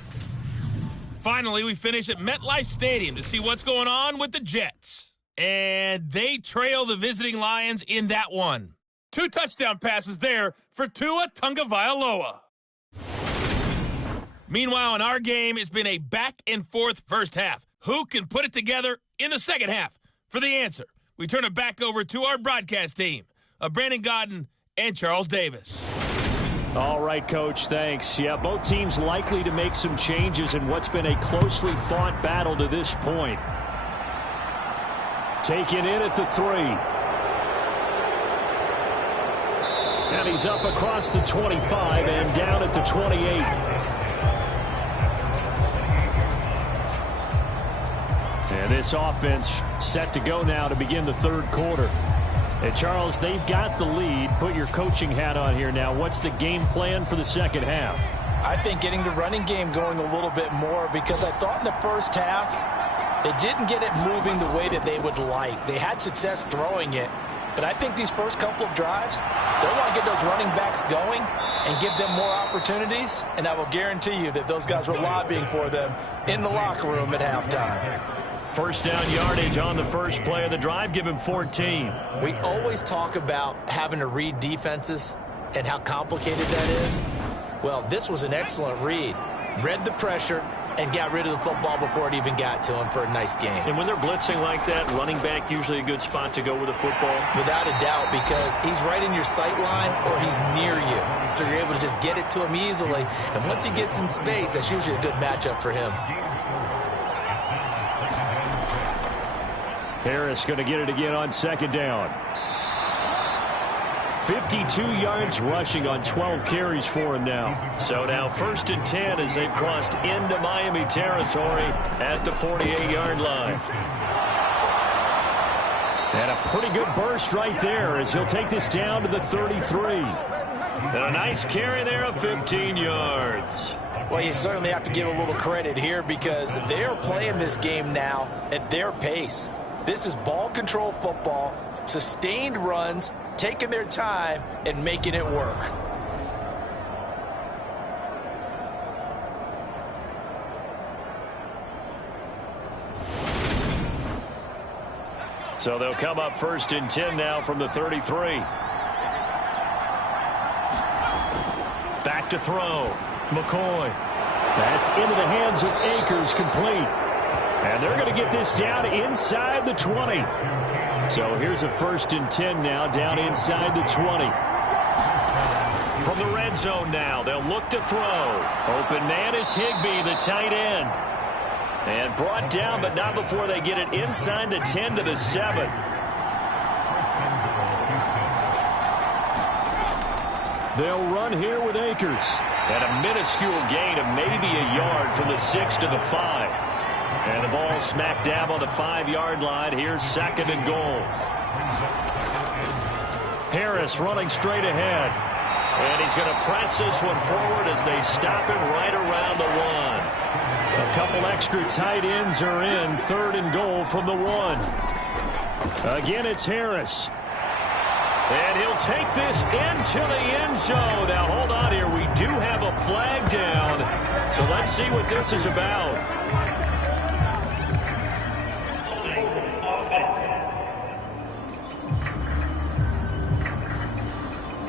Finally, we finish at MetLife Stadium to see what's going on with the Jets. And they trail the visiting Lions in that one. 2 touchdown passes there for Tua Tagovailoa. Meanwhile, in our game, it's been a back-and-forth first half. Who can put it together in the second half? For the answer, we turn it back over to our broadcast team of Brandon Godden and Charles Davis. All right, Coach, thanks. Yeah, both teams likely to make some changes in what's been a closely fought battle to this point. Taken in at the 3. And he's up across the 25 and down at the 28. And this offense set to go now to begin the third quarter. And Charles, they've got the lead. Put your coaching hat on here now. What's the game plan for the second half? I think getting the running game going a little bit more, because I thought in the first half they didn't get it moving the way that they would like. They had success throwing it, but I think these first couple of drives, they want to get those running backs going and give them more opportunities, and I will guarantee you that those guys were lobbying for them in the locker room at halftime. First down yardage on the first play of the drive. Give him 14. We always talk about having to read defenses and how complicated that is. Well, this was an excellent read. Read the pressure and got rid of the football before it even got to him for a nice game. And when they're blitzing like that, running back usually a good spot to go with the football? Without a doubt, because he's right in your sight line or he's near you. So you're able to just get it to him easily. And once he gets in space, that's usually a good matchup for him. Harris going to get it again on second down. 52 yards rushing on 12 carries for him now. So now 1st and 10 as they've crossed into Miami territory at the 48-yard line. And a pretty good burst right there as he'll take this down to the 33. And a nice carry there of 15 yards. Well, you certainly have to give a little credit here because they're playing this game now at their pace. This is ball control football, sustained runs, taking their time and making it work. So they'll come up 1st and 10 now from the 33. Back to throw. McCoy. That's into the hands of Akers, complete. And they're going to get this down inside the 20. So here's a 1st and 10 now, down inside the 20. From the red zone now, they'll look to throw. Open man is Higbee, the tight end. And brought down, but not before they get it inside the 10 to the 7. They'll run here with Akers. And a minuscule gain of maybe a yard from the 6 to the 5. And the ball smack dab on the 5-yard line. Here's 2nd and goal. Harris running straight ahead. And he's going to press this one forward as they stop him right around the 1. A couple extra tight ends are in. 3rd and goal from the 1. Again, it's Harris. And he'll take this into the end zone. Now, hold on here. We do have a flag down. So let's see what this is about.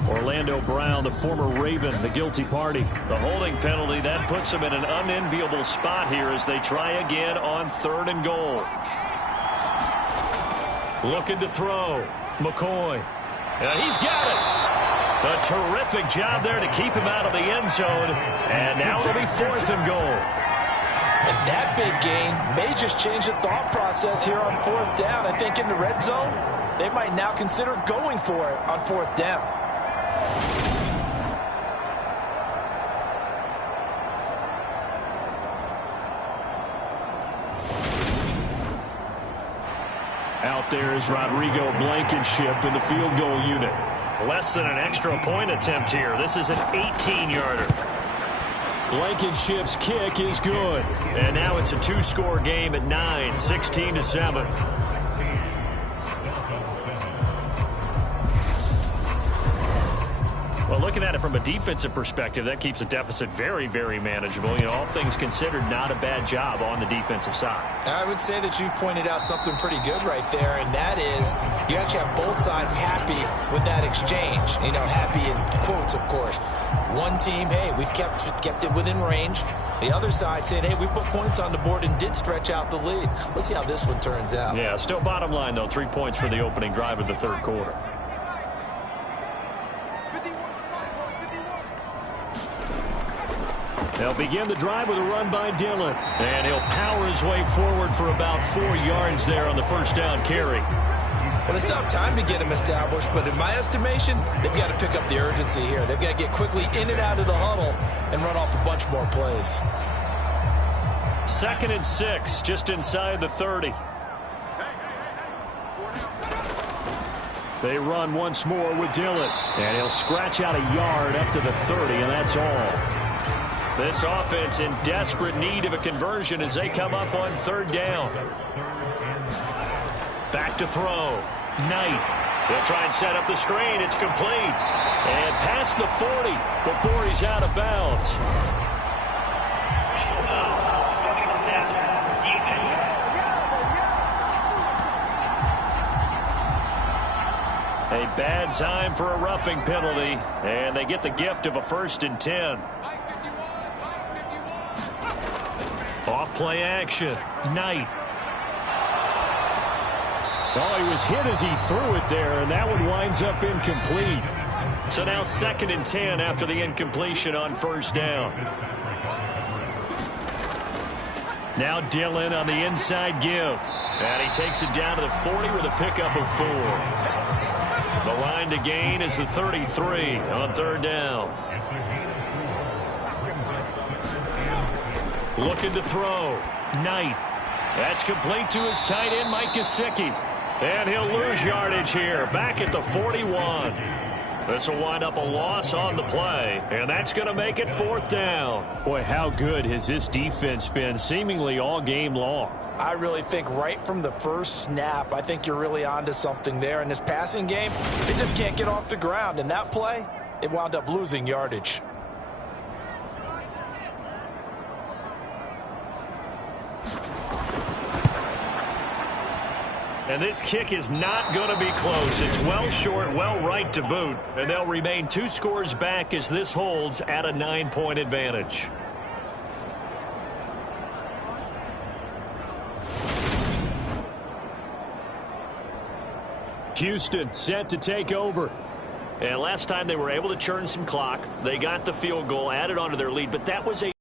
Orlando Brown, the former Raven, the guilty party. The holding penalty, that puts him in an unenviable spot here as they try again on 3rd and goal. Looking to throw. McCoy. And he's got it. A terrific job there to keep him out of the end zone. And now it'll be 4th and goal. And that big gain may just change the thought process here on 4th down. I think in the red zone, they might now consider going for it on 4th down. Out there is Rodrigo Blankenship in the field goal unit. Less than an extra point attempt here. This is an 18-yarder. Blankenship's kick is good. And now it's a 2-score game at 9, 16-7. Well, looking at it from a defensive perspective, that keeps the deficit very, very manageable. You know, all things considered, not a bad job on the defensive side. I would say that you've pointed out something pretty good right there, and that is you actually have both sides happy with that exchange. You know, happy in quotes, of course. One team, hey, we've kept it within range. The other side saying, hey, we put points on the board and did stretch out the lead. Let's see how this one turns out. Yeah, still bottom line, though, 3 points for the opening drive of the third quarter. They'll begin the drive with a run by Dillon. And he'll power his way forward for about 4 yards there on the first down carry. Well, they still have time to get him established, but in my estimation, they've got to pick up the urgency here. They've got to get quickly in and out of the huddle and run off a bunch more plays. 2nd and 6, just inside the 30. They run once more with Dillon. And he'll scratch out a yard up to the 30, and that's all. This offense in desperate need of a conversion as they come up on 3rd down. Back to throw. Knight. They'll try and set up the screen. It's complete. And past the 40 before he's out of bounds. A bad time for a roughing penalty. And they get the gift of a 1st and 10. Off play action. Knight. Oh, he was hit as he threw it there, and that one winds up incomplete. So now 2nd and 10 after the incompletion on 1st down. Now Dillon on the inside give. And he takes it down to the 40 with a pickup of 4. The line to gain is the 33 on 3rd down. Looking to throw. Knight. That's complete to his tight end, Mike Gesicki. And he'll lose yardage here, back at the 41. This will wind up a loss on the play, and that's going to make it 4th down. Boy, how good has this defense been seemingly all game long? I really think right from the first snap, I think you're really onto something there. In this passing game, they just can't get off the ground. In that play, it wound up losing yardage. And this kick is not going to be close. It's well short, well right to boot. And they'll remain 2 scores back as this holds at a 9-point advantage. Houston set to take over. And last time they were able to churn some clock. They got the field goal, added onto their lead, but that was a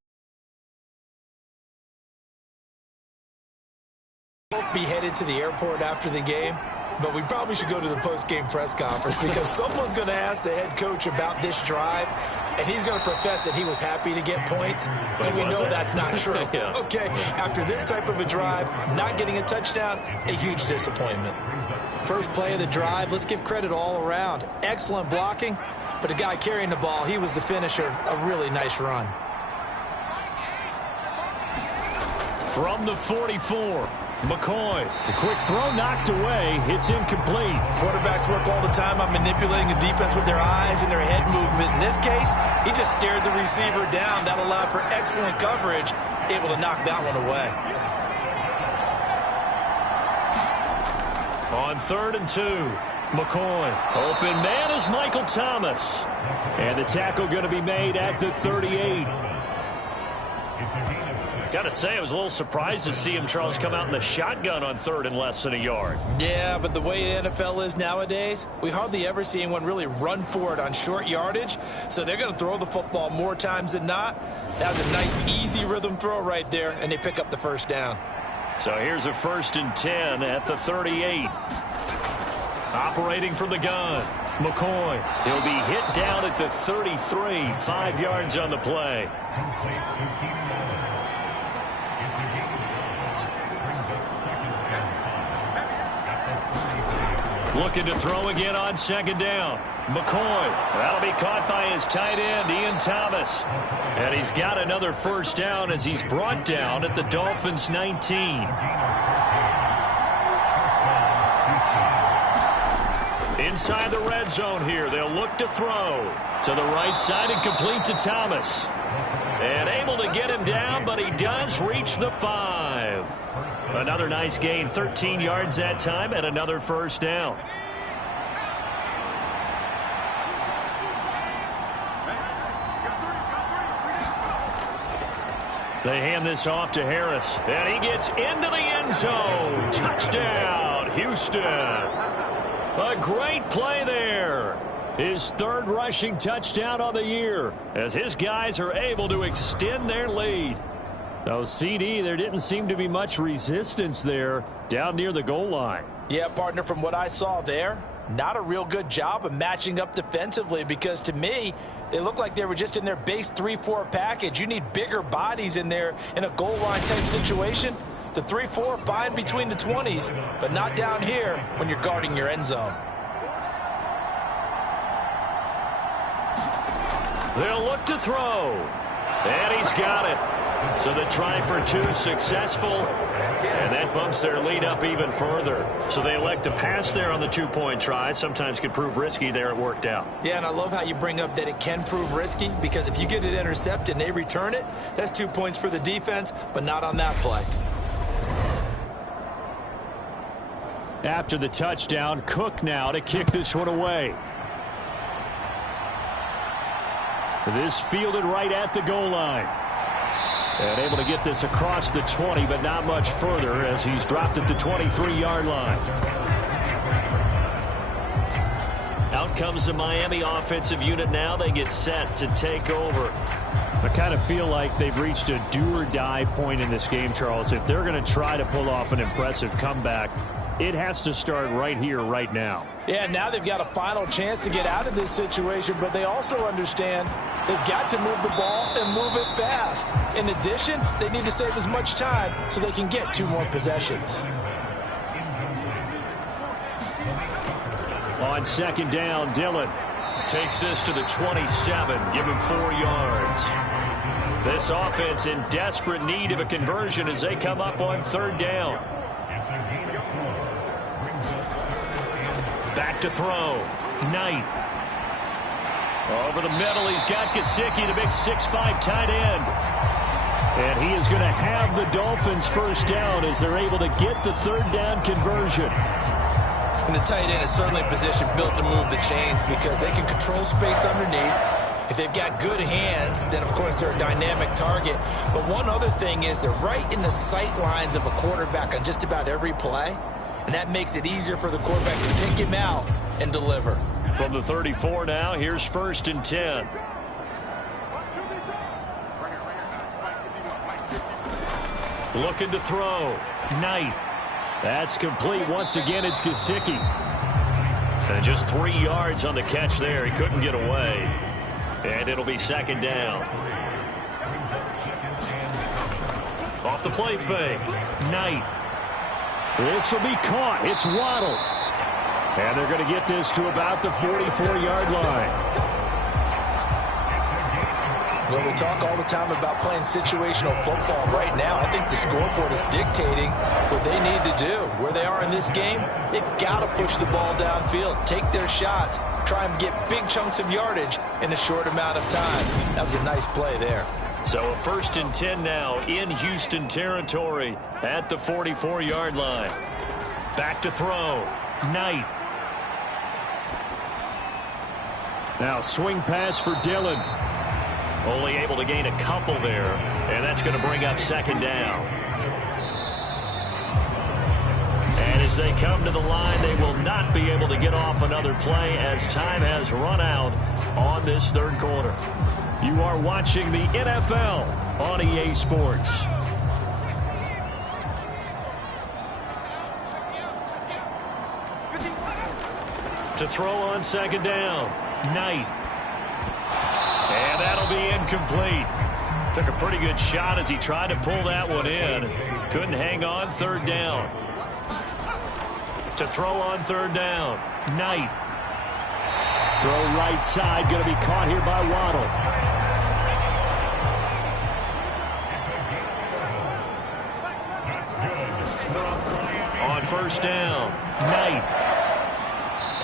be headed to the airport after the game, but we probably should go to the post-game press conference because someone's going to ask the head coach about this drive, and he's going to profess that he was happy to get points, and we know that's not true. Yeah. Okay, after this type of a drive, not getting a touchdown, a huge disappointment. First play of the drive, let's give credit all around. Excellent blocking, but the guy carrying the ball, he was the finisher. A really nice run. From the 44. McCoy. The quick throw knocked away. It's incomplete. Quarterbacks work all the time on manipulating the defense with their eyes and their head movement. In this case, he just stared the receiver down. That allowed for excellent coverage, able to knock that one away. On 3rd and 2, McCoy. Open man is Michael Thomas. And the tackle going to be made at the 38. Got to say, I was a little surprised to see him, Charles, come out in the shotgun on 3rd and less than a yard. Yeah, but the way the NFL is nowadays, we hardly ever see anyone really run for it on short yardage. So they're going to throw the football more times than not. That was a nice, easy rhythm throw right there, and they pick up the 1st down. So here's a 1st and 10 at the 38. Operating from the gun, McCoy. He'll be hit down at the 33, 5 yards on the play. Looking to throw again on 2nd down. McCoy. That'll be caught by his tight end, Ian Thomas. And he's got another 1st down as he's brought down at the Dolphins' 19. Inside the red zone here. They'll look to throw to the right side and complete to Thomas. And able to get him down, but he does reach the 5. Another nice gain, 13 yards that time, and another first down. They hand this off to Harris, and he gets into the end zone. Touchdown, Houston. A great play there. His third rushing touchdown on the year as his guys are able to extend their lead. Now, CD, there didn't seem to be much resistance there down near the goal line. Yeah, partner, from what I saw there, not a real good job of matching up defensively because to me, they look like they were just in their base 3-4 package. You need bigger bodies in there in a goal line type situation. The 3-4, fine between the 20s, but not down here when you're guarding your end zone. They'll look to throw. And he's got it. So the try for 2 successful. And that bumps their lead up even further. So they elect to pass there on the 2-point try. Sometimes could prove risky there. It worked out. Yeah, and I love how you bring up that it can prove risky because if you get it intercepted and they return it, that's 2 points for the defense, but not on that play. After the touchdown, Cook now to kick this one away. This fielded right at the goal line. And able to get this across the 20, but not much further as he's dropped at the 23-yard line. Out comes the Miami offensive unit now. They get set to take over. I kind of feel like they've reached a do-or-die point in this game, Charles. If they're going to try to pull off an impressive comeback, it has to start right here, right now. Yeah, now they've got a final chance to get out of this situation, but they also understand they've got to move the ball and move it fast. In addition, they need to save as much time so they can get 2 more possessions. On second down, Dillon takes this to the 27. Give him 4 yards. This offense in desperate need of a conversion as they come up on third down. Back to throw. Knight. Over the middle, he's got Gesicki, the big 6'5" tight end. And he is going to have the Dolphins first down as they're able to get the third down conversion. And the tight end is certainly a position built to move the chains because they can control space underneath. If they've got good hands, then, of course, they're a dynamic target. But one other thing is they're right in the sight lines of a quarterback on just about every play. And that makes it easier for the quarterback to pick him out and deliver. From the 34 now, here's 1st and 10. Looking to throw. Knight. That's complete. Once again, it's Gesicki. And just 3 yards on the catch there. He couldn't get away. And it'll be second down. Off the play fake. Knight. This will be caught. It's Waddle. And they're going to get this to about the 44-yard line. Well, we talk all the time about playing situational football. Right now, I think the scoreboard is dictating what they need to do. Where they are in this game, they've got to push the ball downfield, take their shots, try and get big chunks of yardage in a short amount of time. That was a nice play there. So a 1st and 10 now in Houston territory at the 44-yard line. Back to throw. Knight. Now swing pass for Dillon. Only able to gain a couple there, and that's going to bring up second down. And as they come to the line, they will not be able to get off another play as time has run out on this third quarter. You are watching the NFL on EA Sports. To throw on second down. Knight. And that'll be incomplete. Took a pretty good shot as he tried to pull that one in. Couldn't hang on. Third down. To throw on third down. Knight. Throw right side. Going to be caught here by Waddle. On first down. Knight.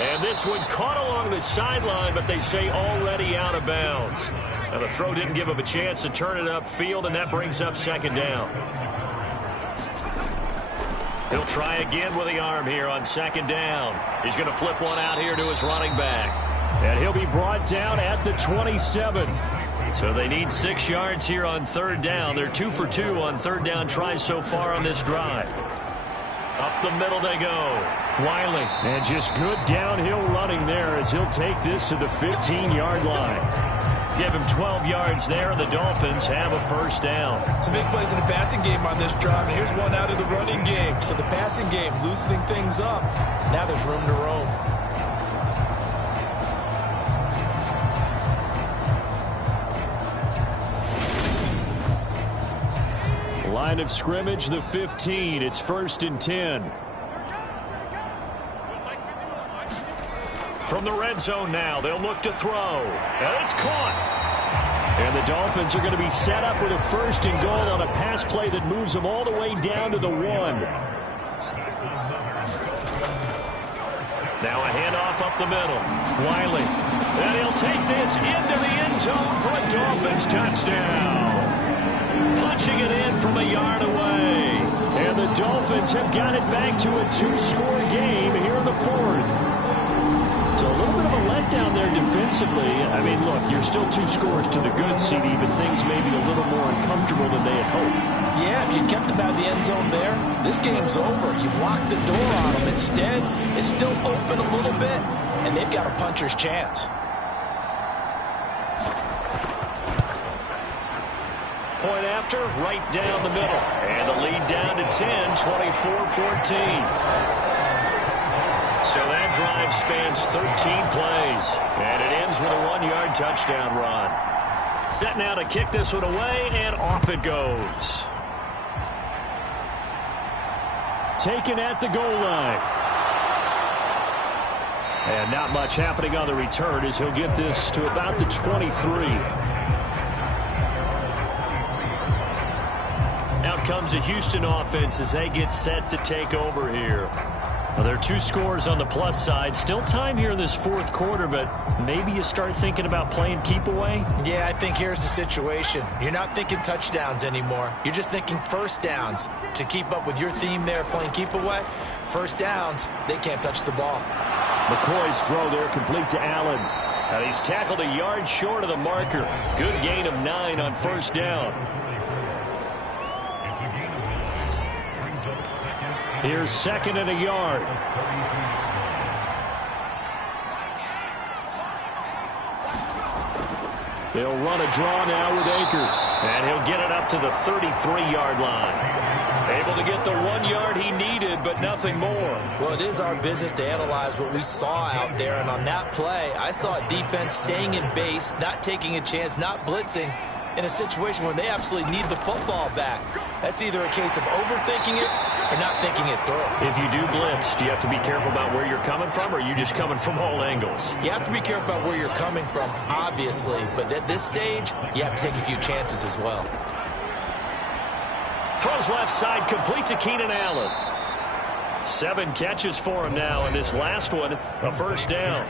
And this one caught along the sideline, but they say already out of bounds. Now the throw didn't give him a chance to turn it upfield, and that brings up second down. He'll try again with the arm here on second down. He's going to flip one out here to his running back. And he'll be brought down at the 27. So they need 6 yards here on third down. They're 2 for 2 on third down tries so far on this drive. Up the middle they go. Wiley. And just good downhill running there as he'll take this to the 15-yard line. Give him 12 yards there, and the Dolphins have a first down. Some big plays in the passing game on this drive, and here's one out of the running game. So the passing game loosening things up. Now there's room to roam. Line of scrimmage, the 15. It's 1st and 10. From the red zone now, they'll look to throw. And it's caught. And the Dolphins are going to be set up with a 1st and goal on a pass play that moves them all the way down to the 1. Now a handoff up the middle. Wiley. And he'll take this into the end zone for a Dolphins touchdown. Punching it in from a yard away. And the Dolphins have got it back to a 2-score game here in the 4th. So a little bit of a letdown there defensively. I mean, look, you're still 2 scores to the good, CD, but things may be a little more uncomfortable than they had hoped. Yeah, if you kept them out of the end zone there, this game's over. You've locked the door on them. Instead, it's still open a little bit, and they've got a puncher's chance. Point after, right down the middle. And the lead down to 10, 24-14. So that drive spans 13 plays. And it ends with a 1-yard touchdown run. Set now to kick this one away, and off it goes. Taken at the goal line. And not much happening on the return as he'll get this to about the 23. Out comes the Houston offense as they get set to take over here. Well, there are 2 scores on the plus side. Still time here in this 4th quarter, but maybe you start thinking about playing keep away? Yeah, I think here's the situation. You're not thinking touchdowns anymore. You're just thinking first downs. To keep up with your theme there, playing keep away, first downs, they can't touch the ball. McCoy's throw there complete to Allen. And he's tackled a yard short of the marker. Good gain of 9 on first down. Here's 2nd and a yard. They'll run a draw now with Akers. And he'll get it up to the 33-yard line. Able to get the 1 yard he needed, but nothing more. Well, it is our business to analyze what we saw out there. And on that play, I saw a defense staying in base, not taking a chance, not blitzing, in a situation where they absolutely need the football back. That's either a case of overthinking it or not thinking it through. If you do blitz, do you have to be careful about where you're coming from, or are you just coming from all angles? You have to be careful about where you're coming from, obviously, but at this stage, you have to take a few chances as well. Throws left side, complete to Keenan Allen. 7 catches for him now, and this last one, a first down.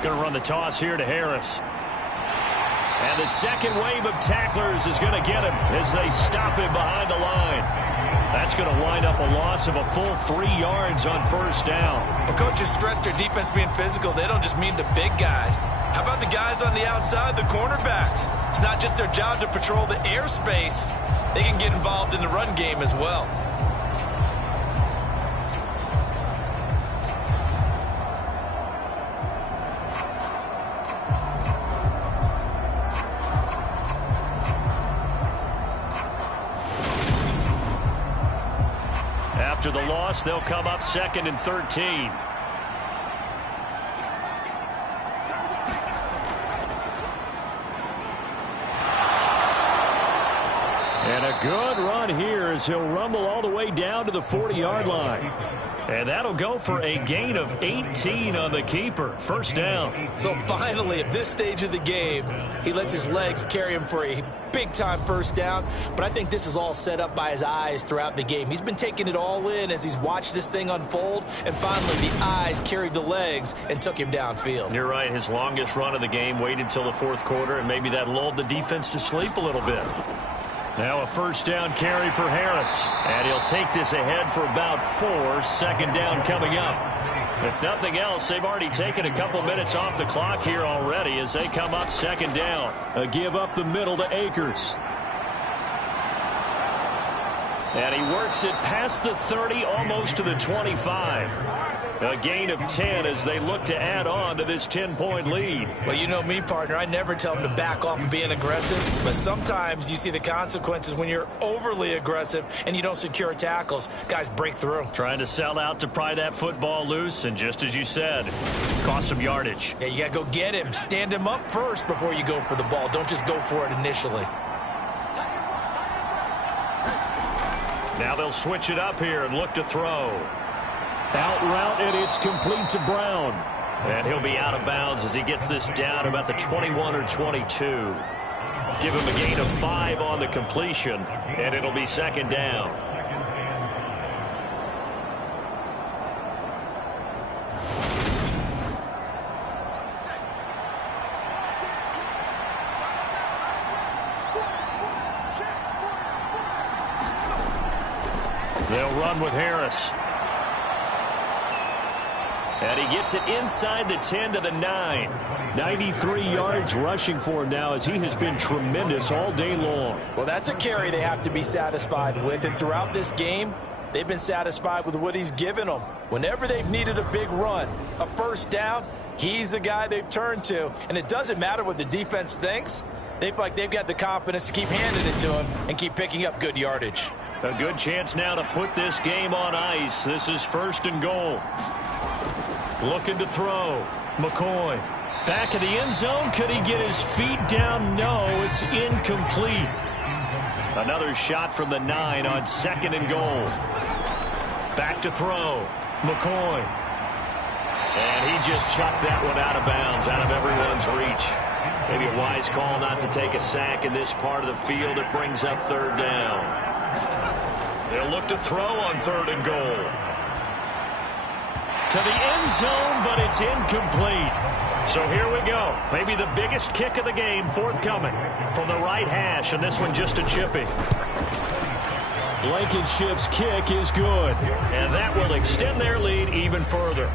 Going to run the toss here to Harris. And the second wave of tacklers is going to get him as they stop him behind the line. That's going to wind up a loss of a full 3 yards on first down. Well, coaches stress their defense being physical. They don't just mean the big guys. How about the guys on the outside, the cornerbacks? It's not just their job to patrol the airspace. They can get involved in the run game as well. After the loss, they'll come up 2nd and 13. And a good run here as he'll rumble all the way down to the 40-yard line. And that'll go for a gain of 18 on the keeper. First down. So finally, at this stage of the game, he lets his legs carry him for a big-time first down. But I think this is all set up by his eyes throughout the game. He's been taking it all in as he's watched this thing unfold. And finally, the eyes carried the legs and took him downfield. You're right. His longest run of the game waited till the fourth quarter, and maybe that lulled the defense to sleep a little bit. Now a first down carry for Harris. And he'll take this ahead for about 4. Second down coming up. If nothing else, they've already taken a couple minutes off the clock here already as they come up second down. A give up the middle to Akers. And he works it past the 30, almost to the 25. A gain of 10 as they look to add on to this 10-point lead. Well, you know me, partner. I never tell them to back off of being aggressive. But sometimes you see the consequences when you're overly aggressive and you don't secure tackles. Guys break through. Trying to sell out to pry that football loose, and just as you said, cost some yardage. Yeah, you got to go get him. Stand him up first before you go for the ball. Don't just go for it initially. Now they'll switch it up here and look to throw. Out route, and it's complete to Brown. And he'll be out of bounds as he gets this down about the 21 or 22. Give him a gain of 5 on the completion, and it'll be second down. They'll run with Harris. And he gets it inside the 10 to the 9. 93 yards rushing for him now as he has been tremendous all day long. Well, that's a carry they have to be satisfied with. And throughout this game, they've been satisfied with what he's given them. Whenever they've needed a big run, a first down, he's the guy they've turned to. And it doesn't matter what the defense thinks. They feel like they've got the confidence to keep handing it to him and keep picking up good yardage. A good chance now to put this game on ice. This is first and goal. Looking to throw. McCoy. Back of the end zone. Could he get his feet down? No, it's incomplete. Another shot from the 9 on second and goal. Back to throw. McCoy. And he just chucked that one out of bounds, out of everyone's reach. Maybe a wise call not to take a sack in this part of the field. It brings up third down. They'll look to throw on third and goal. To the end zone, but it's incomplete. So here we go. Maybe the biggest kick of the game forthcoming from the right hash, and this one just a chippy. Blankenship's kick is good. And that will extend their lead even further.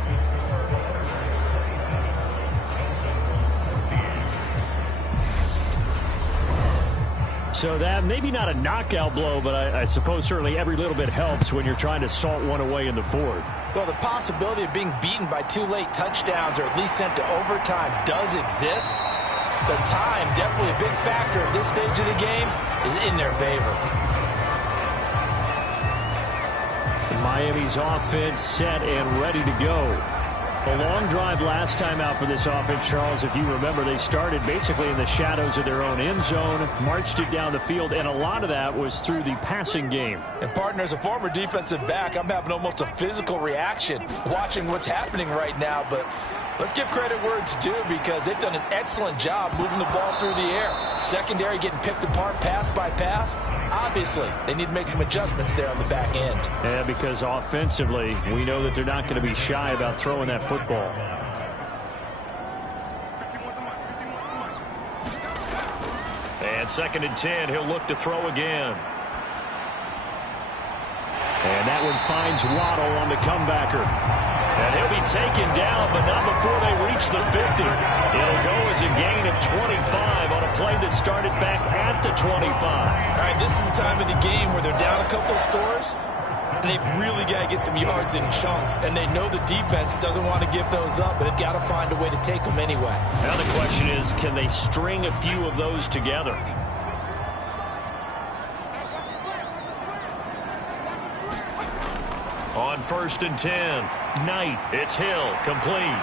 So that maybe not a knockout blow, but I suppose certainly every little bit helps when you're trying to salt one away in the fourth. Well, the possibility of being beaten by 2 late touchdowns or at least sent to overtime does exist. But time, definitely a big factor at this stage of the game, is in their favor. Miami's offense set and ready to go. A long drive last time out for this offense, Charles. If you remember, they started basically in the shadows of their own end zone, marched it down the field, and a lot of that was through the passing game. And, partner, as a former defensive back, I'm having almost a physical reaction watching what's happening right now. But let's give credit where it's due because they've done an excellent job moving the ball through the air. Secondary getting picked apart pass by pass. Obviously, they need to make some adjustments there on the back end. Yeah, because offensively, we know that they're not going to be shy about throwing that football. And second and 10, he'll look to throw again. And that one finds Waddle on the comebacker. And he'll be taken down, but not before they reach the 50. It'll go as a gain of 25 on a play that started back at the 25. All right, this is the time of the game where they're down a couple of scores, and they've really got to get some yards in chunks. And they know the defense doesn't want to give those up, but they've got to find a way to take them anyway. Now the question is, can they string a few of those together? On first and 10, Knight, it's Hill, complete.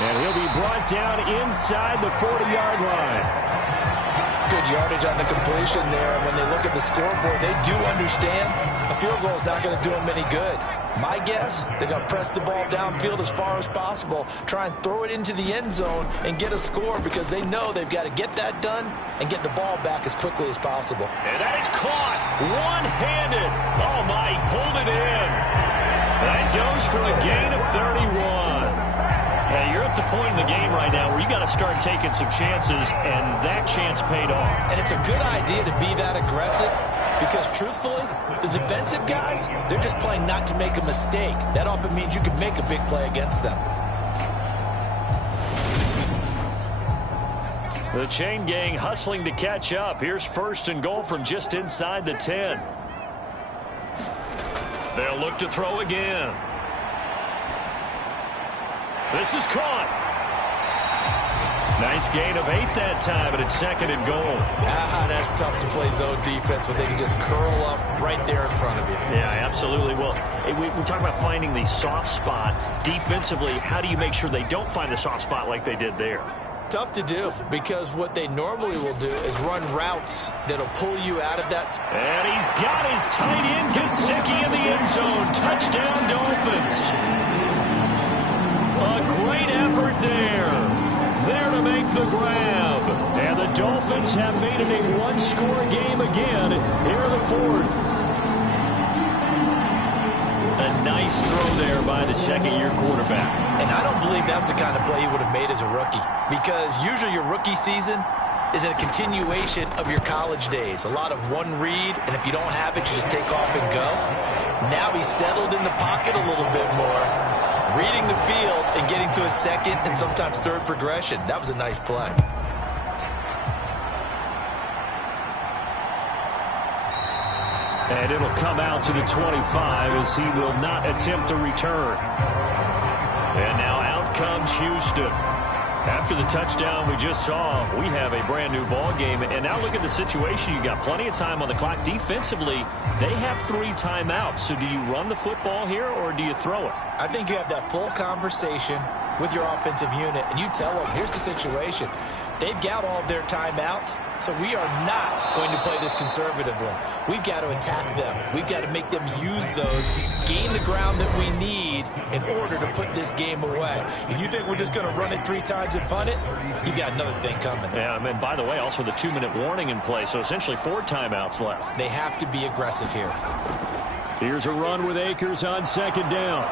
And he'll be brought down inside the 40-yard line. good yardage on the completion there. When they look at the scoreboard, they do understand a field goal is not going to do them any good. My guess, they're going to press the ball downfield as far as possible, try and throw it into the end zone and get a score because they know they've got to get that done and get the ball back as quickly as possible. And that is caught one-handed. Oh, my, he pulled it in. That goes for a gain of 31. Yeah, you're at the point in the game right now where you got to start taking some chances, and that chance paid off. And it's a good idea to be that aggressive because, truthfully, the defensive guys, they're just playing not to make a mistake. That often means you can make a big play against them. The chain gang hustling to catch up. Here's 1st and goal from just inside the 10. They'll look to throw again. This is caught. Nice gain of 8 that time, and it's 2nd and goal. That's tough to play zone defense when they can just curl up right there in front of you. Yeah, absolutely. Well, we talk about finding the soft spot. Defensively, how do you make sure they don't find the soft spot like they did there? Tough to do because what they normally will do is run routes that'll pull you out of that. And he's got his tight end, Gesicki, in the end zone. Touchdown, Dolphins. A great effort there. There to make the grab. And the Dolphins have made it a one-score game again here in the 4th. A nice throw there by the second-year quarterback. And I don't believe that was the kind of play he would have made as a rookie because usually your rookie season is a continuation of your college days. A lot of one read, and if you don't have it, you just take off and go. Now he's settled in the pocket a little bit more, reading the field and getting to a second and sometimes third progression. That was a nice play. And it'll come out to the 25 as he will not attempt to return. And now out comes Houston. After the touchdown we just saw, we have a brand new ball game. And now look at the situation. You got plenty of time on the clock. Defensively, they have 3 timeouts. So do you run the football here or do you throw it? I think you have that full conversation with your offensive unit, and you tell them, here's the situation. They've got all of their timeouts, so we are not going to play this conservatively. We've got to attack them. We've got to make them use those, gain the ground that we need in order to put this game away. If you think we're just going to run it 3 times and punt it, you've got another thing coming. Yeah, and by the way, also the 2-minute warning in play, so essentially 4 timeouts left. They have to be aggressive here. Here's a run with Akers on 2nd down.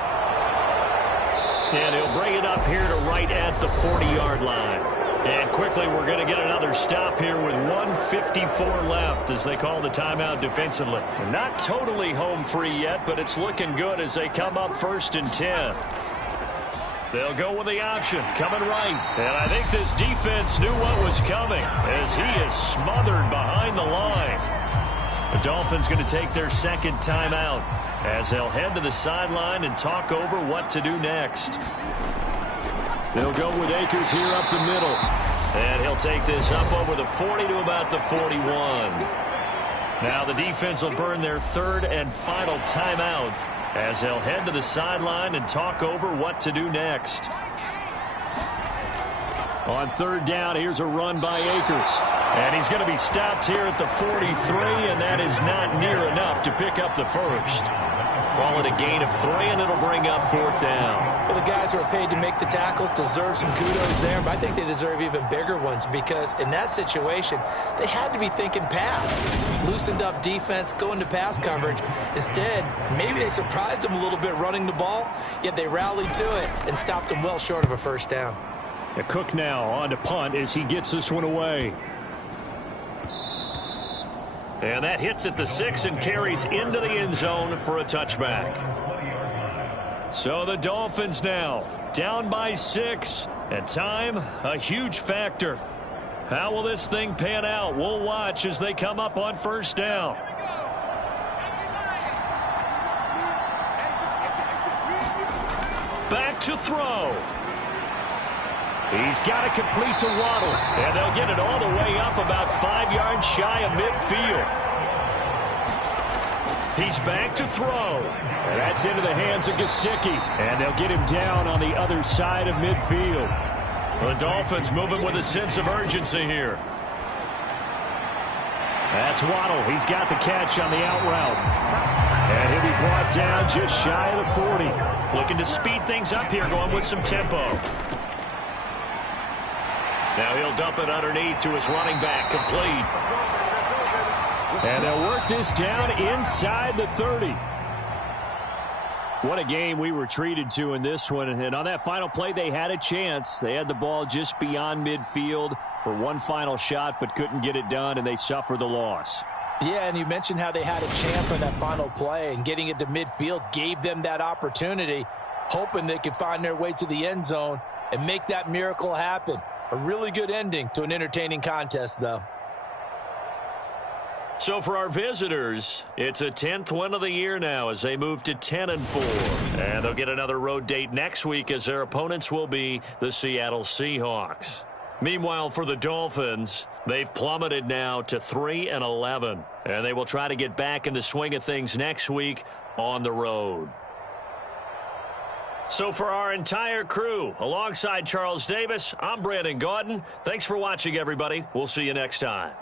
And he'll bring it up here to right at the 40-yard line. And quickly, we're going to get another stop here with 1:54 left as they call the timeout defensively. Not totally home free yet, but it's looking good as they come up 1st and 10. They'll go with the option, coming right. And I think this defense knew what was coming as he is smothered behind the line. The Dolphins going to take their 2nd timeout as they'll head to the sideline and talk over what to do next. They'll go with Akers here up the middle. And he'll take this up over the 40 to about the 41. Now the defense will burn their 3rd and final timeout as they'll head to the sideline and talk over what to do next. On 3rd down, here's a run by Akers. And he's going to be stopped here at the 43, and that is not near enough to pick up the 1st. Call it a gain of 3, and it'll bring up 4th down. Well, the guys who are paid to make the tackles deserve some kudos there, but I think they deserve even bigger ones because in that situation, they had to be thinking pass. Loosened up defense, going to pass coverage. Instead, maybe they surprised them a little bit running the ball, yet they rallied to it and stopped them well short of a 1st down. Cook now on to punt as he gets this one away. And that hits at the 6 and carries into the end zone for a touchback. So the Dolphins now down by 6, and time a huge factor. How will this thing pan out? We'll watch as they come up on 1st down. Back to throw. He's got it complete to Waddle, and they'll get it all the way up about 5 yards shy of midfield. He's back to throw, and that's into the hands of Gesicki, and they'll get him down on the other side of midfield. The Dolphins moving with a sense of urgency here. That's Waddle. He's got the catch on the out route. And he'll be brought down just shy of the 40. Looking to speed things up here, going with some tempo. Now he'll dump it underneath to his running back, complete. And they'll work this down inside the 30. What a game we were treated to in this one. And on that final play, they had a chance. They had the ball just beyond midfield for one final shot, but couldn't get it done, and they suffered the loss. Yeah, and you mentioned how they had a chance on that final play, and getting it to midfield gave them that opportunity, hoping they could find their way to the end zone and make that miracle happen. A really good ending to an entertaining contest, though. So for our visitors, it's a 10th win of the year now as they move to 10-4. And they'll get another road date next week as their opponents will be the Seattle Seahawks. Meanwhile, for the Dolphins, they've plummeted now to 3-11. And they will try to get back in the swing of things next week on the road. So for our entire crew, alongside Charles Davis, I'm Brandon Gaudin. Thanks for watching, everybody. We'll see you next time.